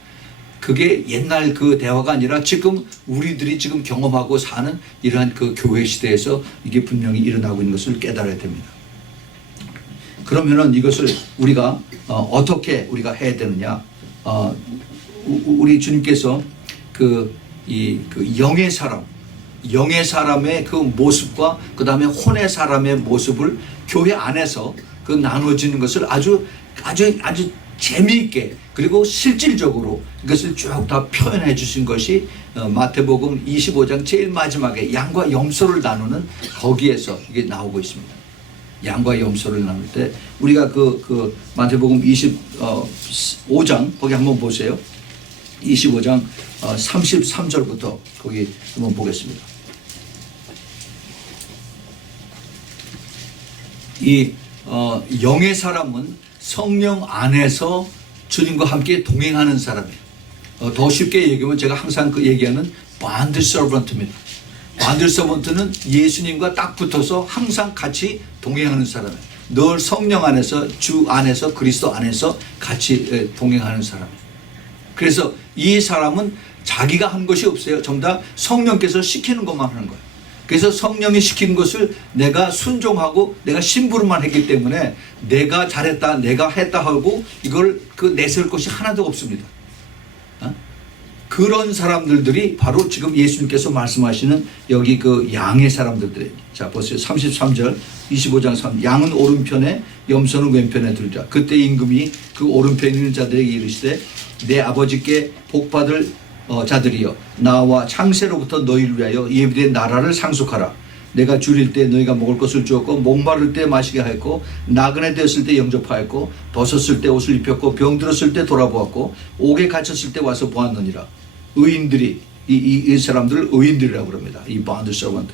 그게 옛날 그 대화가 아니라 지금 우리들이 지금 경험하고 사는 이러한 그 교회 시대에서 이게 분명히 일어나고 있는 것을 깨달아야 됩니다. 그러면은 이것을 우리가 어떻게 우리가 해야 되느냐? 우리 주님께서 그 영의 사람의 그 모습과 그 다음에 혼의 사람의 모습을 교회 안에서 그 나눠지는 것을 아주 재미있게 그리고 실질적으로 이것을 쭉 다 표현해 주신 것이 마태복음 25장 제일 마지막에 양과 염소를 나누는 거기에서 이게 나오고 있습니다. 양과 염소를 나눌 때 우리가 그 마태복음 25장 거기 한번 보세요. 25장 33절부터 거기 한번 보겠습니다. 이 영의 사람은 성령 안에서 주님과 함께 동행하는 사람이에요. 더 쉽게 얘기하면 제가 항상 그 얘기하는 bond servant입니다. bond servant는 예수님과 딱 붙어서 항상 같이 동행하는 사람이에요. 늘 성령 안에서, 주 안에서, 그리스도 안에서 같이 동행하는 사람이에요. 그래서 이 사람은 자기가 한 것이 없어요. 전부 다 성령께서 시키는 것만 하는 거예요. 그래서 성령이 시킨 것을 내가 순종하고 내가 심부름만 했기 때문에 내가 잘했다, 내가 했다 하고 이걸 내세울 것이 하나도 없습니다. 그런 사람들이 바로 지금 예수님께서 말씀하시는 여기 그 양의 사람들이에요. 자, 보세요. 33절, 25장 3. 양은 오른편에, 염소는 왼편에 들자. 그때 임금이 그 오른편에 있는 자들에게 이르시되 내 아버지께 복받을 자들이여, 나와 창세로부터 너희를 위하여 예비된 나라를 상속하라. 내가 줄일 때 너희가 먹을 것을 주었고, 목마를 때 마시게 하였고, 나그네 되었을 때 영접하였고, 벗었을 때 옷을 입혔고, 병들었을 때 돌아보았고, 옥에 갇혔을 때 와서 보았느니라. 의인들이 이 사람들을 의인들이라고 그럽니다. 이 bond servant.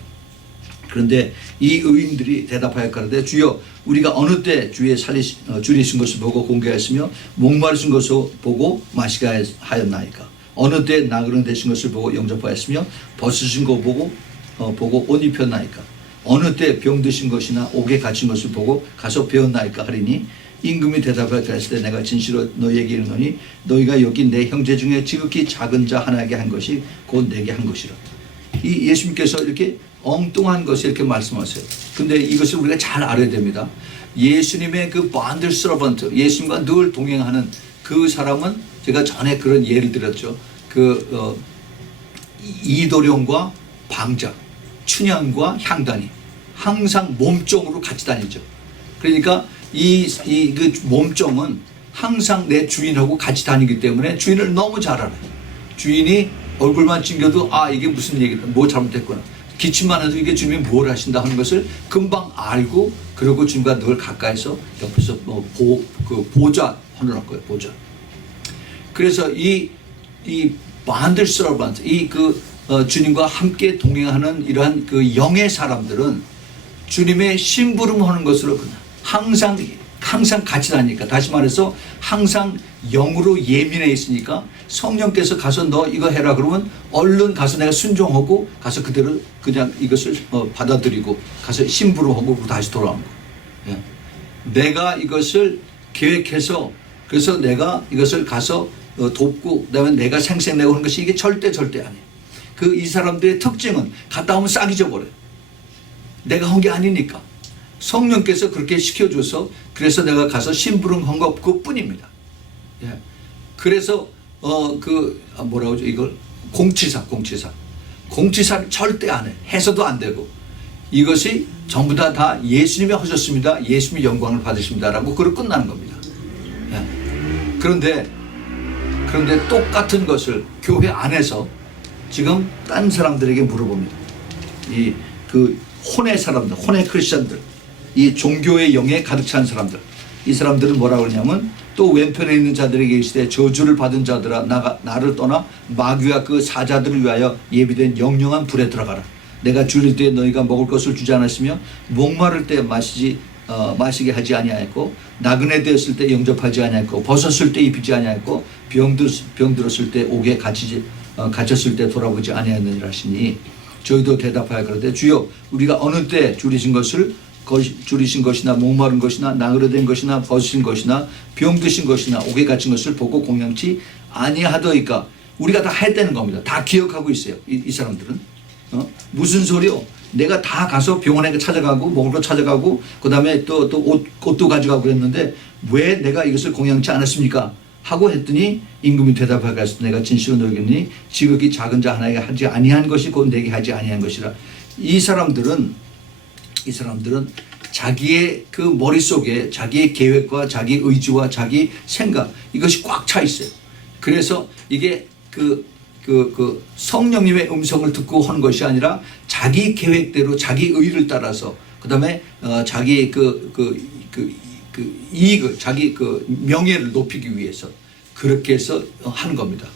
그런데 이 의인들이 대답하여 가로되 주여, 우리가 어느 때 줄이신 것을 보고 공개하였으며 목마르신 것을 보고 마시게 하였나이까? 어느 때 나그네 되신 것을 보고 영접하였으며 벗으신 거 보고 옷 입혔나이까? 어느 때 병드신 것이나 옥에 갇힌 것을 보고 가서 배웠나이까 하리니 임금이 대답하였을 때 내가 진실로 너희에게 이르노니 너희가 여기 내 형제 중에 지극히 작은 자 하나에게 한 것이 곧 내게 한 것이라. 이 예수님께서 이렇게 엉뚱한 것을 이렇게 말씀하세요. 근데 이것을 우리가 잘 알아야 됩니다. 예수님의 그 bond servant, 예수님과 늘 동행하는 그 사람은 제가 전에 그런 예를 들었죠. 이도령과 방자, 춘향과 향단이 항상 몸종으로 같이 다니죠. 그러니까 그 몸종은 항상 내 주인하고 같이 다니기 때문에 주인을 너무 잘 알아요. 주인이 얼굴만 찡겨도 이게 무슨 얘기다, 뭐 잘못됐구나. 기침만 해도 이게 주님이 뭘 하신다 하는 것을 금방 알고, 그리고 주님과 늘 가까이서 옆에서 보좌 하는 거예요. 보좌. 그래서 이 bond servant, 주님과 함께 동행하는 이러한 그 영의 사람들은 주님의 심부름하는 것으로 항상 같이 다니니까, 다시 말해서 항상 영으로 예민해 있으니까 성령께서 가서 너 이거 해라 그러면 얼른 가서 내가 순종하고 가서 그대로 그냥 이것을 받아들이고 가서 심부름하고 다시 돌아온 거예요. 내가 이것을 계획해서, 그래서 내가 이것을 가서 돕고 그다음에 내가 생색내고 하는 것이 이게 절대 아니에요. 이 사람들의 특징은 갔다 오면 싹 잊어버려요. 내가 한 게 아니니까. 성령께서 그렇게 시켜줘서, 그래서 내가 가서 심부름한 것 그뿐입니다. 예. 그래서 뭐라고 하죠? 이걸 공치사를 절대 안 해. 해서도 안 되고, 이것이 전부 다 예수님이 하셨습니다. 예수님이 영광을 받으십니다라고 그걸 끝나는 겁니다. 예. 그런데 똑같은 것을 교회 안에서 지금 딴 사람들에게 물어봅니다. 혼의 사람들, 혼의 크리스천들, 이 종교의 영에 가득 찬 사람들, 이 사람들은 뭐라고 그러냐면, 또 왼편에 있는 자들에게 이르시되 저주를 받은 자들아 나를 떠나 마귀와 그 사자들을 위하여 예비된 영영한 불에 들어가라. 내가 줄일 때에 너희가 먹을 것을 주지 않았으며 목마를 때 마시게 하지 아니하였고, 나그네 되었을 때 영접하지 아니하였고, 벗었을 때 입히지 아니하였고, 병들었을 때 옥에 갇혔을 때 돌아보지 아니하였느니라 하시니, 저희도 대답하여 그러되 주여 우리가 어느 때 줄이신 것이나 목마른 것이나 나그네 된 것이나 벗으신 것이나 병드신 것이나 옥에 갇힌 것을 보고 공양치 아니하더이까. 우리가 다 했다는 겁니다. 다 기억하고 있어요. 이 사람들은. 무슨 소리요? 내가 다 가서 병원에 찾아가고 먹을 거 찾아가고 그다음에 또 옷도 가져가고 그랬는데 왜 내가 이것을 공양치 않았습니까? 하고 했더니 임금이 대답하여 내가 진실로 너희에게 이르노니 지극히 작은 자 하나에게 하지 아니한 것이 곧 내게 하지 아니한 것이라. 이 사람들은 자기의 그 머릿속에 자기의 계획과 자기 의지와 자기 생각, 이것이 꽉 차 있어요. 그래서 이게 성령님의 음성을 듣고 하는 것이 아니라 자기 계획대로 자기 의를 따라서, 그다음에 자기 이익을, 자기 명예를 높이기 위해서 그렇게 해서 하는 겁니다.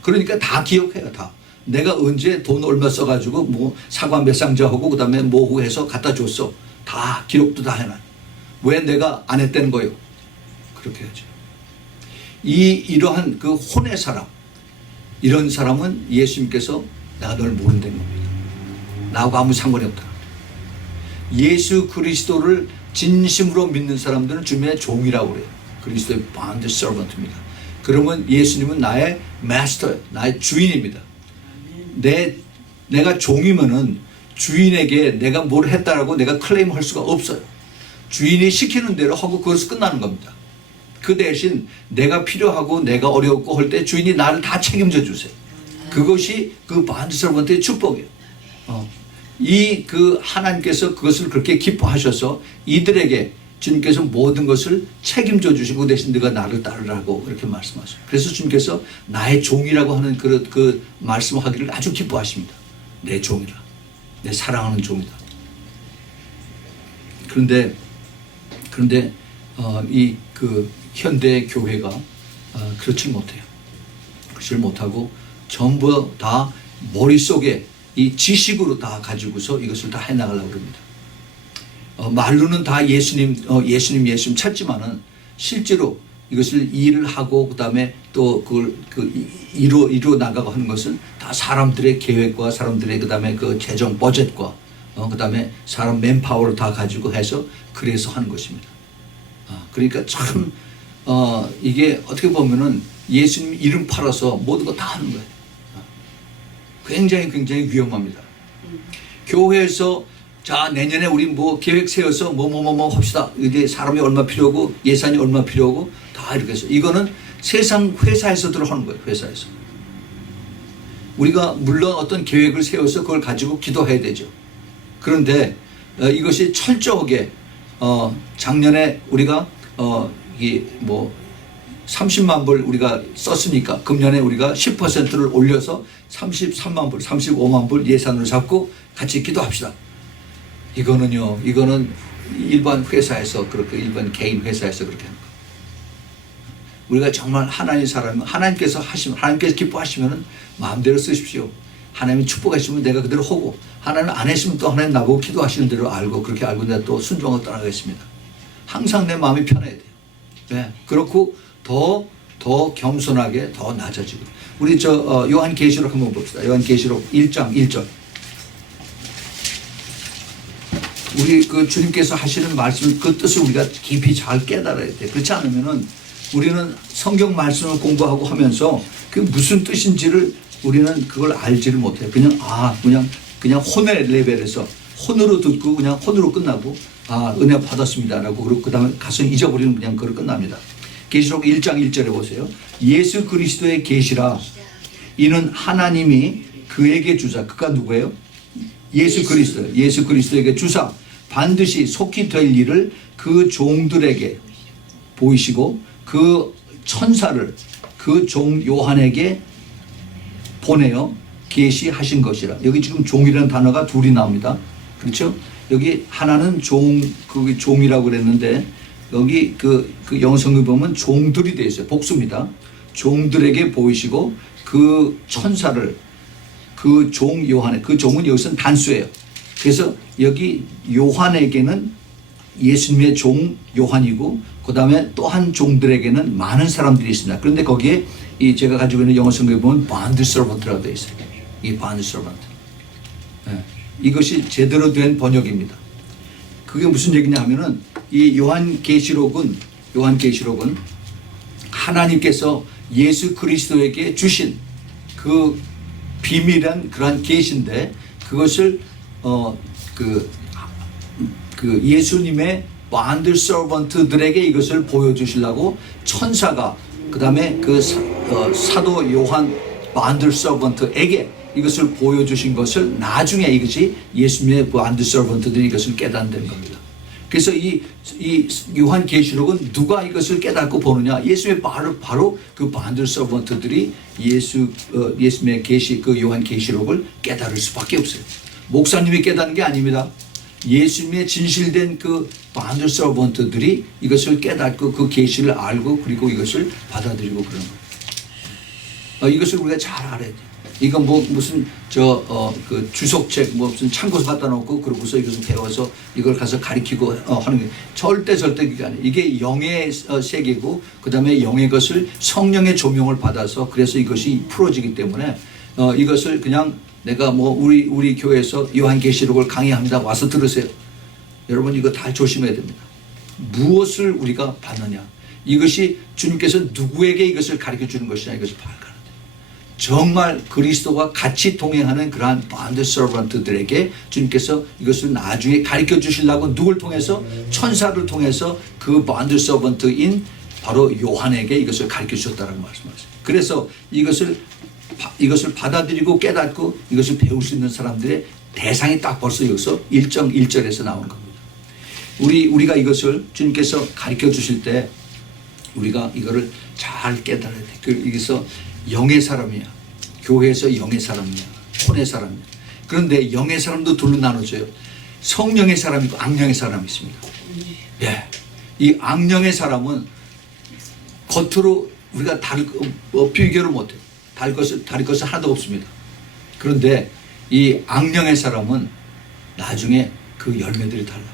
그러니까 다 기억해요. 다. 내가 언제 돈 얼마 써가지고 뭐 사과 몇 상자 하고 그다음에 뭐 해서 갖다 줬어. 다 기록도 다 해놔. 왜 내가 안 했다는 거요? 그렇게 하죠. 이러한 그 혼의 사람, 이런 사람은 예수님께서 내가 널 모른다는 겁니다. 나하고 아무 상관이 없다. 예수 그리스도를 진심으로 믿는 사람들은 주님의 종이라고 그래요. 그리스도의 bond servant입니다. 그러면 예수님은 나의 마스터예요. 나의 주인입니다. 내가 종이면은 주인에게 내가 뭘 했다라고 내가 클레임할 수가 없어요. 주인이 시키는 대로 하고 그것을 끝나는 겁니다. 그 대신 내가 필요하고 내가 어렵고 할 때 주인이 나를 다 책임져 주세요. 그것이 그 bond servant의 축복이에요. 하나님께서 그것을 그렇게 기뻐하셔서 이들에게 주님께서 모든 것을 책임져 주시고 그 대신 네가 나를 따르라고 그렇게 말씀하셔요. 그래서 주님께서 나의 종이라고 하는 그 말씀하기를 아주 기뻐하십니다. 내 종이라. 내 사랑하는 종이다. 그런데 현대 교회가 그렇지 못해요. 그렇지 못하고 전부 다 머릿속에 이 지식으로 다 가지고서 이것을 다 해나가려고 합니다. 말로는 다 예수님 찾지만은 실제로 이것을 일을 하고 그다음에 또 그걸 이루어 나가고 하는 것은 다 사람들의 계획과 사람들의 그다음에 그 재정 버젯과 그다음에 사람 맨파워를 다 가지고 해서 그래서 하는 것입니다. 그러니까 참 이게 어떻게 보면은 예수님 이름 팔아서 모든 거 다 하는 거예요. 굉장히 위험합니다. 교회에서 자 내년에 우리 뭐 계획 세워서 뭐 합시다. 이게 사람이 얼마 필요하고 예산이 얼마 필요하고 다 이렇게 해서 이거는 세상 회사에서들 하는 거예요. 회사에서. 우리가 물론 어떤 계획을 세워서 그걸 가지고 기도해야 되죠. 그런데 이것이 철저하게 작년에 우리가 이 뭐 30만 불 우리가 썼으니까 금년에 우리가 10%를 올려서 33만 불, 35만 불 예산을 잡고 같이 기도합시다. 이거는 일반 회사에서 그렇게 일반 개인 회사에서 그렇게 하는 거예요. 우리가 정말 하나님 사람이면 하나님께서 기뻐하시면 마음대로 쓰십시오. 하나님이 축복하시면 내가 그대로 하고 하나님 안 하시면 또 하나님 나보고 기도하시는 대로 알고 그렇게 알고 내가 또 순종하고 따라가겠습니다. 항상 내 마음이 편해야 돼요. 네. 그렇고 더 겸손하게 더 낮아지고 우리 요한계시록 한번 봅시다. 요한계시록 1장 1절. 우리 그 주님께서 하시는 말씀 그 뜻을 우리가 깊이 잘 깨달아야 돼. 그렇지 않으면은 우리는 성경 말씀을 공부하고 하면서 그 무슨 뜻인지를 우리는 그걸 알지를 못해요. 그냥 혼의 레벨에서 혼으로 듣고 그냥 혼으로 끝나고 은혜 받았습니다라고 그러고 그 다음에 가서 잊어버리는 그냥 그걸 끝납니다. 계시록 1장 1절에 보세요. 예수 그리스도의 계시라 이는 하나님이 그에게 주사 그가 누구예요? 예수 그리스도에게 주사 반드시 속히 될 일을 그 종들에게 보이시고 그 천사를 그 종 요한에게 보내어 계시하신 것이라. 여기 지금 종이라는 단어가 둘이 나옵니다. 그렇죠? 여기 하나는 그 종이라고 그랬는데 여기 그 영어 성경에 보면 종들이 되어 있어요. 복수입니다. 종들에게 보이시고 그 천사를 그 종 요한에 그 종은 여기서는 단수예요. 그래서 여기 요한에게는 예수님의 종 요한이고 그 다음에 또 한 종들에게는 많은 사람들이 있습니다. 그런데 거기에 이 제가 가지고 있는 영어 성경에 보면 bond servant라고 되어 있어요. 이 bond servant. 네. 이것이 제대로 된 번역입니다. 그게 무슨 얘기냐 하면은 이 요한계시록은 하나님께서 예수 그리스도에게 주신 그 비밀한 그러한 계시인데 그것을 그 예수님의 bond servant들에게 이것을 보여주시려고 천사가 그 다음에 그 사도 요한 bond servant에게 이것을 보여주신 것을 나중에 이것이 예수님의 bond servant들이 이것을 깨닫는 겁니다. 그래서 이 요한계시록은 누가 이것을 깨닫고 보느냐? 예수의 바로 그 bond servant들이 예수님의 계시 그 요한계시록을 깨달을 수밖에 없어요. 목사님이 깨닫는 게 아닙니다. 예수님의 진실된 그 bond servant들이 이것을 깨닫고 그 계시를 알고 그리고 이것을 받아들이고 그런 거예요. 이것을 우리가 잘 알아야 돼요. 이건 뭐 무슨 그 주석책 뭐 무슨 참고서 갖다 놓고 그러고서 이것을 배워서 이걸 가서 가리키고 하는 게 절대 그게 아니에요. 이게 영의 세계고 그 다음에 영의 것을 성령의 조명을 받아서 그래서 이것이 풀어지기 때문에 이것을 그냥 내가 뭐 우리 교회에서 요한계시록을 강의합니다. 와서 들으세요. 여러분 이거 다 조심해야 됩니다. 무엇을 우리가 받느냐. 이것이 주님께서 누구에게 이것을 가르쳐 주는 것이냐 이것을 봐야 돼요. 정말 그리스도와 같이 동행하는 그러한 bond servant들에게 주님께서 이것을 나중에 가르쳐 주시려고 누굴 통해서 천사를 통해서 그 bond servant인 바로 요한에게 이것을 가르쳐 주셨다는 말씀하세요. 그래서 이것을 받아들이고 깨닫고 이것을 배울 수 있는 사람들의 대상이 딱 벌써 여기서 1절에서 나오는 겁니다. 우리가 이것을 주님께서 가르쳐 주실 때 우리가 이거를 잘 깨달아야 돼. 여기서 영의 사람이야. 교회에서 영의 사람이야. 혼의 사람이야. 그런데 영의 사람도 둘로 나눠져요. 성령의 사람이 있고 악령의 사람이 있습니다. 예. 이 악령의 사람은 겉으로 우리가 비교를 못해요. 다를 것은 하나도 없습니다. 그런데 이 악령의 사람은 나중에 그 열매들이 달라요.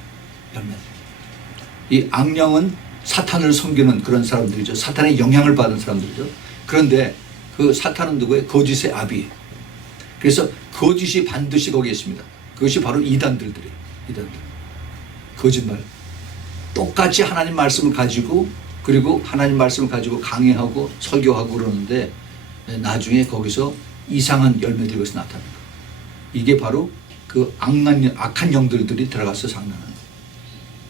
이 악령은 사탄을 섬기는 그런 사람들이죠. 사탄의 영향을 받은 사람들이죠. 그런데 그 사탄은 누구예요? 거짓의 아비예요. 그래서 거짓이 반드시 거기에 있습니다. 그것이 바로 이단들이에요. 이단들. 거짓말. 똑같이 하나님 말씀을 가지고 그리고 하나님 말씀을 가지고 강의하고 설교하고 그러는데 나중에 거기서 이상한 열매들이 거기서 나타나는 거예요. 이게 바로 그 악한 영들이 들어가서 장난하는 거예요.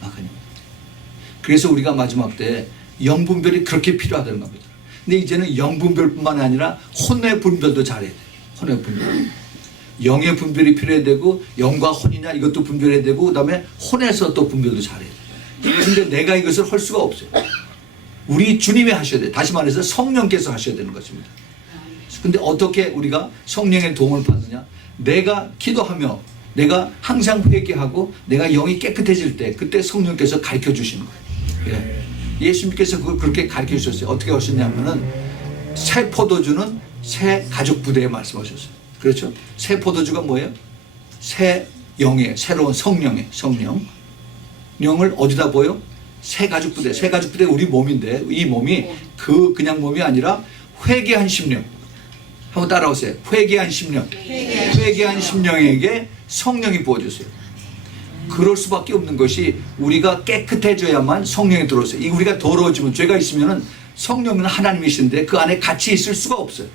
악한 영. 그래서 우리가 마지막 때 영분별이 그렇게 필요하다는 겁니다. 근데 이제는 영분별뿐만 아니라 혼의 분별도 잘해야 돼요. 혼의 분별. 영의 분별이 필요해야 되고 영과 혼이냐 이것도 분별해야 되고 그다음에 혼에서 또 분별도 잘해야 돼요. 근데 내가 이것을 할 수가 없어요. 우리 주님이 하셔야 돼요. 다시 말해서 성령께서 하셔야 되는 것입니다. 근데 어떻게 우리가 성령의 도움을 받느냐? 내가 기도하며 내가 항상 회개하고 내가 영이 깨끗해질 때 그때 성령께서 가르쳐 주시는 거예요. 예. 예수님께서 그걸 그렇게 가르쳐 주셨어요. 어떻게 하셨냐면은 새 포도주는 새 가죽 부대에 말씀하셨어요. 그렇죠? 새 포도주가 뭐예요? 새 영의 새로운 성령의 성령. 영을 어디다 보여? 새 가죽 부대. 새 가죽 부대 우리 몸인데 이 몸이 그냥 몸이 아니라 회개한 심령. 한번 따라오세요. 회개한 심령. 회개한 심령에게 성령이 부어주세요. 그럴 수밖에 없는 것이 우리가 깨끗해져야만 성령이 들어오세요. 우리가 더러워지면 죄가 있으면 성령은 하나님이신데 그 안에 같이 있을 수가 없어요.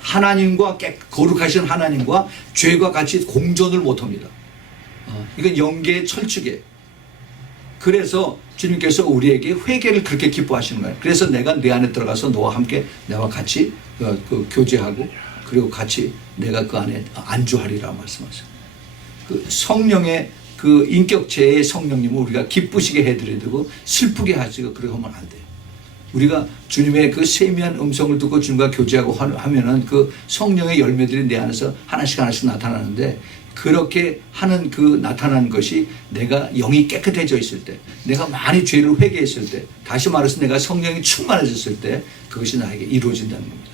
하나님과 거룩하신 하나님과 죄가 같이 공존을 못합니다. 이건 영계의 철칙이에요. 그래서 주님께서 우리에게 회개를 그렇게 기뻐하시는 거예요. 그래서 내가 내 안에 들어가서 너와 함께 나와 같이 교제하고 그리고 같이 내가 그 안에 안주하리라 말씀하세요. 그 성령의 그 인격체의 성령님을 우리가 기쁘시게 해드려야 되고 슬프게 하시고 그러고 하면 안 돼요. 우리가 주님의 그 세미한 음성을 듣고 주님과 교제하고 하면은 그 성령의 열매들이 내 안에서 하나씩 나타나는데 그렇게 하는 그 나타나는 것이 내가 영이 깨끗해져 있을 때 내가 많이 죄를 회개했을 때 다시 말해서 내가 성령이 충만해졌을 때 그것이 나에게 이루어진다는 겁니다.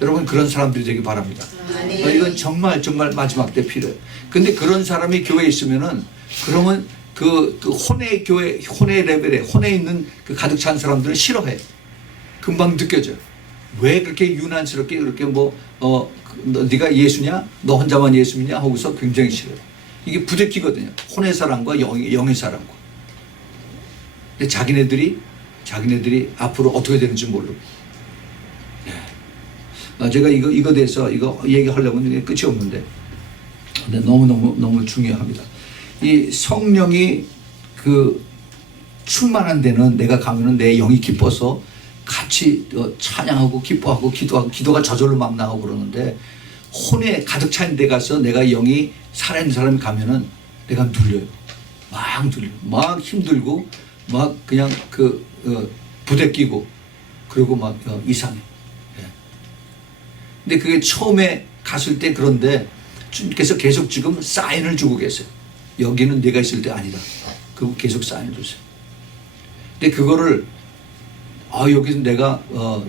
여러분 그런 사람들이 되기 바랍니다. 이건 정말 마지막 때 필요해요. 근데 그런 사람이 교회에 있으면은 그러면 그 혼의 교회, 혼의 레벨에 혼에 있는 그 가득 찬 사람들은 싫어해. 금방 느껴져요. 왜 그렇게 유난스럽게 그렇게 네가 예수냐? 너 혼자만 예수 믿냐? 하고서 굉장히 싫어요. 이게 부대끼거든요. 혼의 사람과 영의 사람과. 근데 자기네들이 앞으로 어떻게 되는지 모르고. 제가 이거 대해서 이거 얘기하려면 끝이 없는데 근데 너무 중요합니다. 이 성령이 그 충만한 데는 내가 가면은 내 영이 기뻐서 같이 찬양하고 기뻐하고 기도가 저절로 막 나오고 그러는데 혼에 가득 찬 데 가서 내가 영이 살아있는 사람이 가면은 내가 눌려요. 막 힘들고 막 그냥 부대끼고 그리고 막 이상해. 근데 그게 처음에 갔을 때 그런데 주님께서 계속 지금 사인을 주고 계세요. 여기는 네가 있을 때 아니다. 그거 계속 사인을 주세요. 근데 그거를 여기서 내가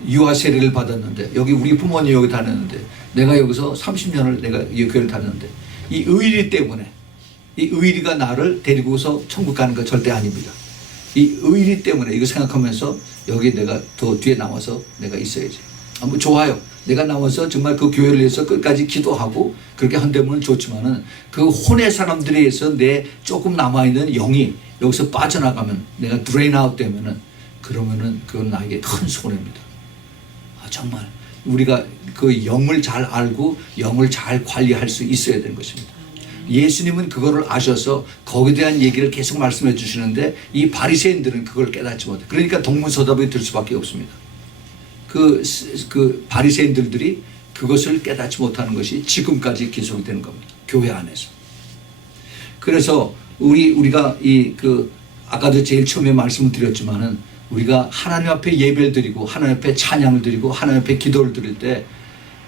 유아 세례를 받았는데 여기 우리 부모님 여기 다녔는데 내가 여기서 30년을 내가 이 교회를 다녔는데 이 의리 때문에 이 의리가 나를 데리고서 천국 가는 거 절대 아닙니다. 이 의리 때문에 이거 생각하면서 여기 내가 더 뒤에 남아서 내가 있어야지. 좋아요. 내가 나와서 정말 그 교회를 위해서 끝까지 기도하고 그렇게 한다면 좋지만은 그 혼의 사람들에 의해서 내 조금 남아있는 영이 여기서 빠져나가면 내가 드레인 아웃 되면은 그러면은 그건 나에게 큰 손해입니다. 정말 우리가 그 영을 잘 알고 영을 잘 관리할 수 있어야 되는 것입니다. 예수님은 그거를 아셔서 거기에 대한 얘기를 계속 말씀해 주시는데 이 바리새인들은 그걸 깨닫지 못해. 그러니까 동문서답이 될 수밖에 없습니다. 그 바리새인들이 그것을 깨닫지 못하는 것이 지금까지 계속이 되는 겁니다. 교회 안에서. 그래서 우리가 아까도 제일 처음에 말씀을 드렸지만은 우리가 하나님 앞에 예배를 드리고 하나님 앞에 찬양을 드리고 하나님 앞에 기도를 드릴 때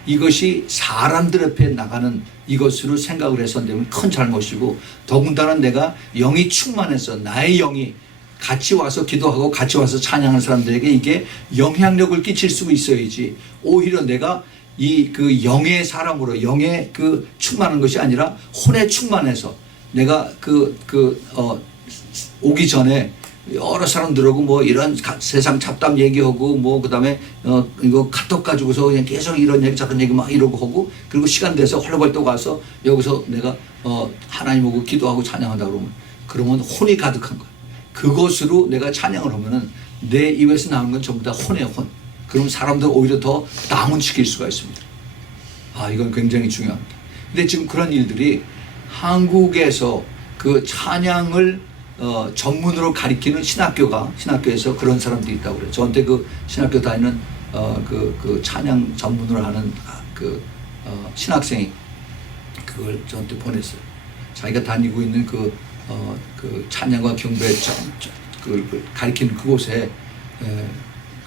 이것이 사람들 앞에 나가는 이것으로 생각을 해서 되면 큰 잘못이고 더군다나 내가 영이 충만해서 나의 영이 같이 와서 기도하고 같이 와서 찬양하는 사람들에게 이게 영향력을 끼칠 수 있어야지 오히려 내가 그 영의 사람으로 영의 충만한 것이 아니라 혼에 충만해서 내가 오기 전에 여러 사람들하고 이런 세상 잡담 얘기하고 그다음에 이거 카톡 가지고서 그냥 계속 이런 얘기 저런 얘기 막 이러고 하고 그리고 시간 돼서 헐레벌떡 와서 여기서 내가 하나님 보고 기도하고 찬양한다 그러면 혼이 가득한 거야. 그것으로 내가 찬양을 하면은 내 입에서 나오는 건 전부 다 혼이에요, 혼. 그럼 사람들 오히려 더 다운시킬 수가 있습니다. 이건 굉장히 중요합니다. 근데 지금 그런 일들이 한국에서 그 찬양을 전문으로 가리키는 신학교에서 그런 사람들이 있다고 그래요. 저한테 그 신학교 다니는 그 찬양 전문으로 하는 신학생이 그걸 저한테 보냈어요. 자기가 다니고 있는 그 찬양과 경배 그 가리키는 그곳에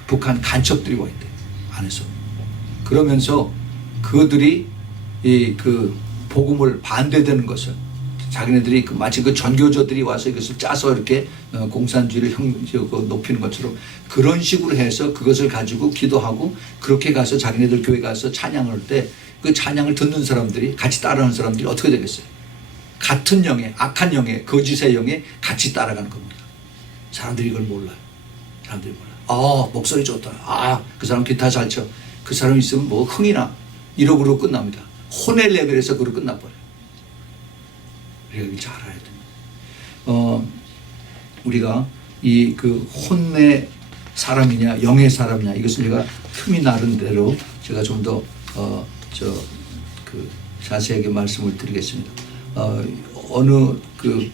북한 간첩들이 와 있대, 안에서. 그러면서 그들이 그 복음을 반대되는 것을, 자기네들이 마치 그 전교조들이 와서 이것을 짜서 이렇게 공산주의를 높이는 것처럼 그런 식으로 해서 그것을 가지고 기도하고 그렇게 가서 자기네들 교회 가서 찬양할 때 그 찬양을 듣는 사람들이, 같이 따라하는 사람들이 어떻게 되겠어요? 같은 영에, 악한 영에, 거짓의 영에 같이 따라가는 겁니다. 사람들이 이걸 몰라요. 사람들이 몰라요. 목소리 좋다. 그 사람 기타 잘 쳐. 그 사람 있으면 뭐 흥이나 이러고로 끝납니다. 혼의 레벨에서 그로 끝나버려요. 이걸 잘 알아야 됩니다. 우리가 이 그 혼의 사람이냐 영의 사람이냐, 이것을 제가 틈이 나는 대로 제가 좀 더 자세하게 말씀을 드리겠습니다. 어느 그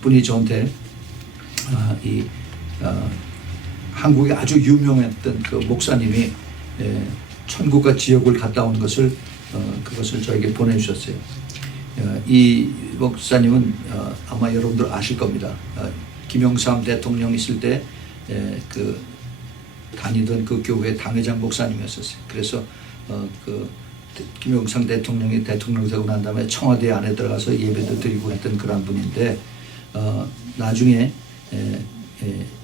분이 저한테 한국에 아주 유명했던 그 목사님이 천국과 지옥을 갔다 온 것을 그것을 저에게 보내주셨어요. 이 목사님은 아마 여러분들 아실 겁니다. 김영삼 대통령 있을 때 그 다니던 그 교회 당회장 목사님이었었어요. 그래서 그 김영삼 대통령이 대통령 되고 난 다음에 청와대 안에 들어가서 예배도 드리고 했던 그런 분인데 나중에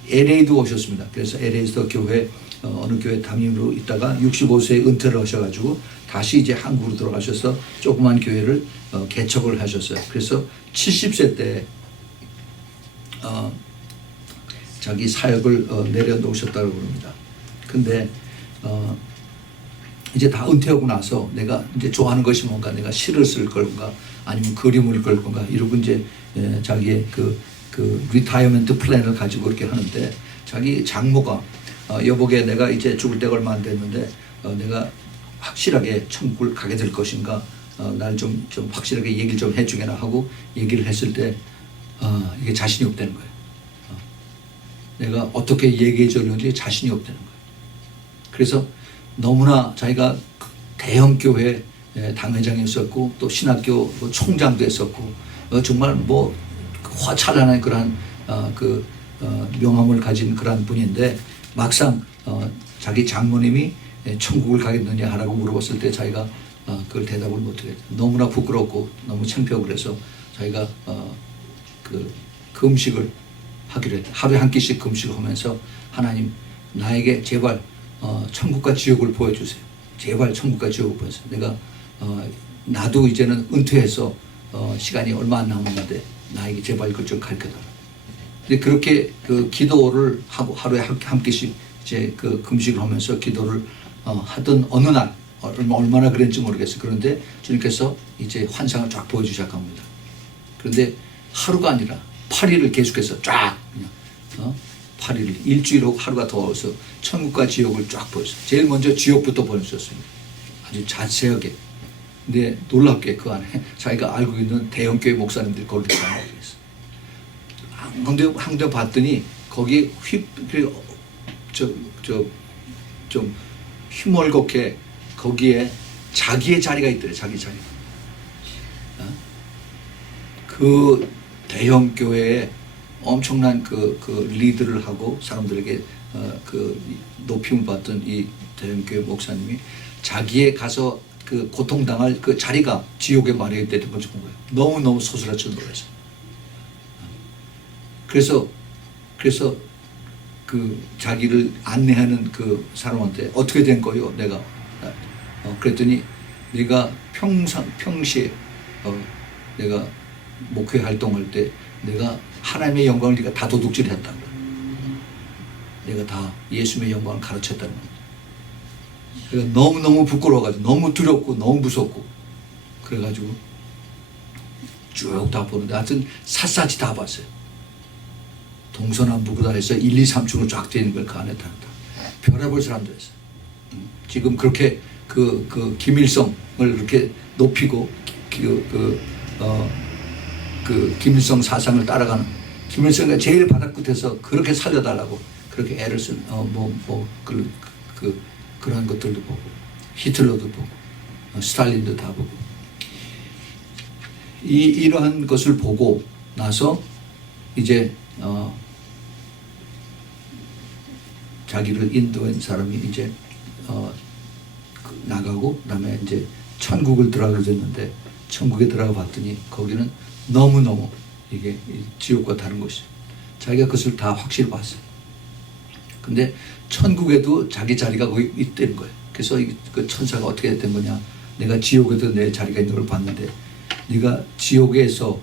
LA도 오셨습니다. 그래서 LA에서 교회 어느 교회 담임으로 있다가 65세에 은퇴를 하셔가지고 다시 이제 한국으로 돌아가셔서 조그만 교회를 개척을 하셨어요. 그래서 70세 때 자기 사역을 내려놓으셨다고 그럽니다. 근데 이제 다 은퇴하고 나서 내가 이제 좋아하는 것이 뭔가, 내가 시를 쓸 건가 아니면 그림을 그릴 건가 이러고 이제 자기의 그 리타이어먼트 플랜을 가지고 그렇게 하는데, 자기 장모가 여보게 내가 이제 죽을 때가 얼마 안 됐는데 내가 확실하게 천국을 가게 될 것인가, 날 좀 확실하게 얘기를 좀 해주게나 하고 얘기를 했을 때 이게 자신이 없다는 거예요. 내가 어떻게 얘기해 주려는지 자신이 없다는 거예요. 그래서 너무나 자기가 대형 교회 당회장이었었고 또 신학교 총장도 했었고 정말 뭐 화찬란한 그러한 명함을 가진 그러한 분인데, 막상 자기 장모님이 천국을 가겠느냐 하라고 물어봤을 때 자기가 그걸 대답을 못하겠다. 너무나 부끄럽고 너무 창피하고 그래서 자기가 그 금식을 하기로 했다. 하루에 한 끼씩 금식을 하면서 하나님 나에게 제발 천국과 지옥을 보여주세요. 제발 천국과 지옥을 보여주세요. 내가 나도 이제는 은퇴해서 시간이 얼마 안 남았는데 나에게 제발 그걸 좀 가르쳐달라. 근데 그렇게 그 기도를 하고 하루에 한 끼씩 이제 그 금식을 하면서 기도를 하던 어느 날, 얼마나 그랬는지 모르겠어요. 그런데 주님께서 이제 환상을 쫙 보여주기 시작합니다. 그런데 하루가 아니라 8일을 계속해서 쫙 그냥 8일, 일주일 후 하루가 더 와서 천국과 지옥을 쫙 보였어요. 제일 먼저 지옥부터 보여주셨습니다. 아주 자세하게. 근데 놀랍게 그 안에 자기가 알고 있는 대형교회 목사님들이 거기에 나오고 있어요. 한데 봤더니 거기에 좀 휘멀겋게 거기에 자기의 자리가 있더래. 자기 자리. 그 대형 교회에 엄청난 그 리드를 하고 사람들에게 그 높임을 받던 이 대형 교회 목사님이 자기의 가서 그 고통당할 그 자리가 지옥의 마련이 됐던 걸 본 거예요. 너무너무 소스라쳐 놀라서. 그래서 그 자기를 안내하는 그 사람한테 어떻게 된 거요? 내가 그랬더니 네가 평시에 내가 목회 활동할 때 내가 하나님의 영광을 네가 다 도둑질했다. 내가 다 예수님의 영광을 가르쳤다는 겁니다. 그러니까 너무너무 부끄러워가지고 너무 두렵고 너무 무섭고 그래가지고 쭉 다 보는데 하여튼 샅샅이 다 봤어요. 동서남북으로 해서 1, 2, 3층으로 쫙 되어 있는 걸 그 안에 탄다. 별의별 사람도 했어. 지금 그렇게 그 김일성을 그렇게 높이고 그 김일성 사상을 따라가는 김일성이 제일 바닥 끝에서 그렇게 살려달라고 그렇게 애를 쓴 그런 것들도 보고 히틀러도 보고 스탈린도 다 보고 이러한 것을 보고 나서 이제 자기를 인도한 사람이 이제 나가고 그다음에 이제 천국을 들어가게 됐는데 천국에 들어가 봤더니 거기는 너무너무 이게 지옥과 다른 것이죠. 자기가 그것을 다 확실히 봤어요. 근데 천국에도 자기 자리가 거기 있다는 거예요. 그래서 그 천사가 어떻게 된 거냐, 내가 지옥에도 내 자리가 있는 걸 봤는데 네가 지옥에서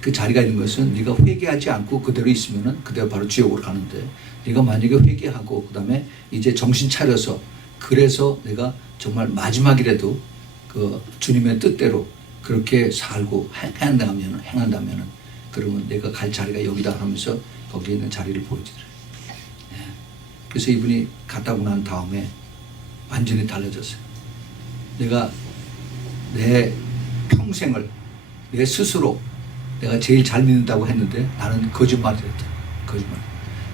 그 자리가 있는 것은 네가 회개하지 않고 그대로 있으면은 그대로 바로 지옥으로 가는데, 네가 만약에 회개하고 그 다음에 이제 정신 차려서 그래서 내가 정말 마지막이라도 그 주님의 뜻대로 그렇게 살고 행한다면은 그러면 내가 갈 자리가 여기다 하면서 거기에 있는 자리를 보여주더래요. 그래서 이분이 갔다고 난 다음에 완전히 달라졌어요. 내가 내 평생을 내 스스로 내가 제일 잘 믿는다고 했는데 나는 거짓말이었다. 거짓말.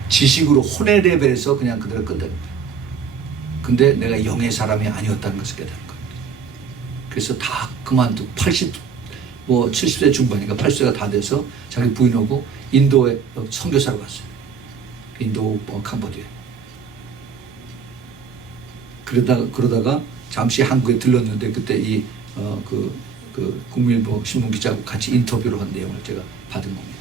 지식으로 혼의 레벨에서 그냥 그대로 끝냅니다. 근데 내가 영의 사람이 아니었다는 것을 깨달은 거예요. 그래서 다 그만두고 70세 중반이니까 80세가 다 돼서 자기 부인하고 인도에 선교사로 갔어요. 인도 캄보디아. 그러다가 잠시 한국에 들렀는데 그때 그 국민일보 신문 기자하고 같이 인터뷰를 한 내용을 제가 받은 겁니다.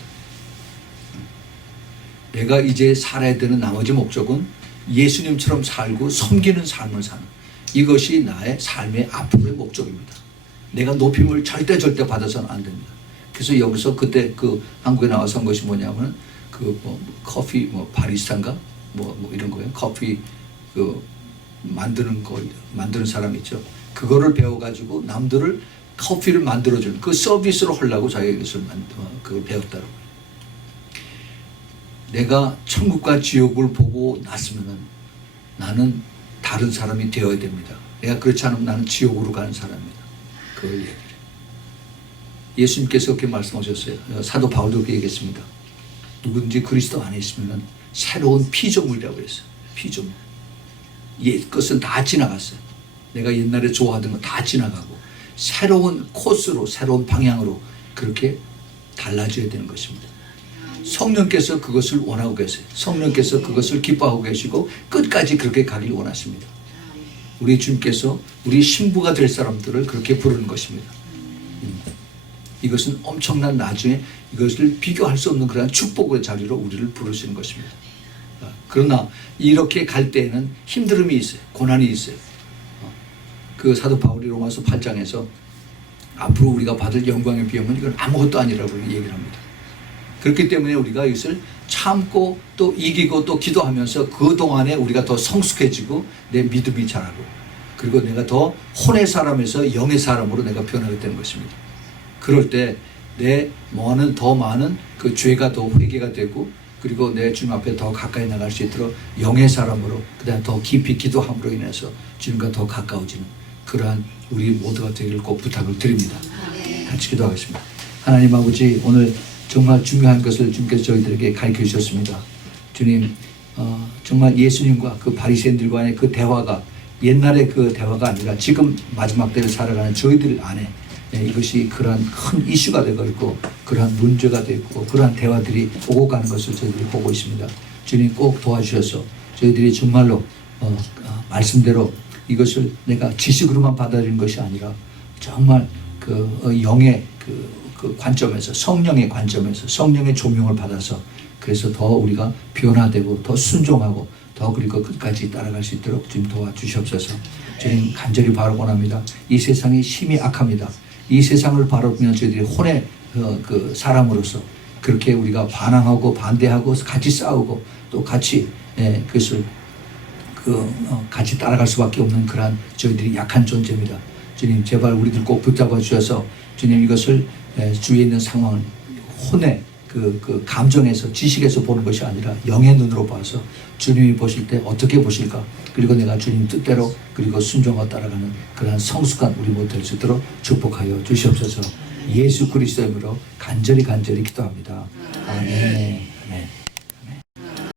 내가 이제 살아야 되는 나머지 목적은 예수님처럼 살고 섬기는 삶을 사는, 이것이 나의 삶의 앞으로의 목적입니다. 내가 높임을 절대 받아서는 안 됩니다. 그래서 여기서 그때 그 한국에 나와서 한 것이 뭐냐면 커피 바리스타인가 이런 거예요. 커피 만드는 사람 있죠. 그거를 배워가지고 남들을 커피를 만들어주는 그 서비스로 하려고 자기가 그걸 배웠다고. 내가 천국과 지옥을 보고 났으면은 나는 다른 사람이 되어야 됩니다. 내가 그렇지 않으면 나는 지옥으로 가는 사람입니다. 그걸 얘기해요. 예수님께서 그렇게 말씀하셨어요. 사도 바울도 그렇게 얘기했습니다. 누구든지 그리스도 안에 있으면은 새로운 피조물이라고 했어요. 피조물. 옛 것은 다 지나갔어요. 내가 옛날에 좋아하던 거 다 지나가고 새로운 코스로, 새로운 방향으로 그렇게 달라져야 되는 것입니다. 성령께서 그것을 원하고 계세요. 성령께서 그것을 기뻐하고 계시고 끝까지 그렇게 가길 원하십니다. 우리 주님께서 우리 신부가 될 사람들을 그렇게 부르는 것입니다. 이것은 엄청난 나중에 이것을 비교할 수 없는 그런 축복의 자리로 우리를 부르시는 것입니다. 그러나 이렇게 갈 때에는 힘듦이 있어요. 고난이 있어요. 그 사도 바울이 로마서 8장에서 앞으로 우리가 받을 영광의 비용은 이건 아무것도 아니라고 얘기를 합니다. 그렇기 때문에 우리가 이것을 참고 또 이기고 또 기도하면서 그 동안에 우리가 더 성숙해지고 내 믿음이 자라고, 그리고 내가 더 혼의 사람에서 영의 사람으로 내가 변하게 되는 것입니다. 그럴 때 내 더 많은 그 죄가 더 회개가 되고, 그리고 내 주님 앞에 더 가까이 나갈 수 있도록 영의 사람으로, 그다음 더 깊이 기도함으로 인해서 주님과 더 가까워지는 그러한 우리 모두가 되기를 꼭 부탁을 드립니다. 같이 기도하겠습니다. 하나님 아버지, 오늘 정말 중요한 것을 주님께서 저희들에게 가르쳐 주셨습니다. 주님, 정말 예수님과 그 바리새인들과의 그 대화가 옛날의 그 대화가 아니라 지금 마지막 때를 살아가는 저희들 안에 이것이 그러한 큰 이슈가 되고 있고 그러한 문제가 되고 그러한 대화들이 오고 가는 것을 저희들이 보고 있습니다. 주님 꼭 도와주셔서 저희들이 정말로 말씀대로 이것을 내가 지식으로만 받아들이는 것이 아니라 정말 그 영의 그 관점에서, 성령의 관점에서 성령의 조명을 받아서 그래서 더 우리가 변화되고 더 순종하고 더 그리고 끝까지 따라갈 수 있도록 주님 도와주시옵소서. 주님 간절히 바라곤합니다. 이 세상이 심히 악합니다. 이 세상을 바라보면 저희들이 혼의 그 사람으로서 그렇게 우리가 반항하고 반대하고 같이 싸우고 또 같이 그것을 같이 따라갈 수밖에 없는 그러한 저희들이 약한 존재입니다. 주님 제발 우리들 꼭 붙잡아 주셔서 주님 이것을 주위에 있는 상황을 혼의 그 감정에서 지식에서 보는 것이 아니라 영의 눈으로 봐서 주님이 보실 때 어떻게 보실까, 그리고 내가 주님 뜻대로 그리고 순종하고 따라가는 그러한 성숙한 우리 모두 될 수 있도록 축복하여 주시옵소서. 예수 그리스도의 이름으로 간절히 기도합니다. 아멘.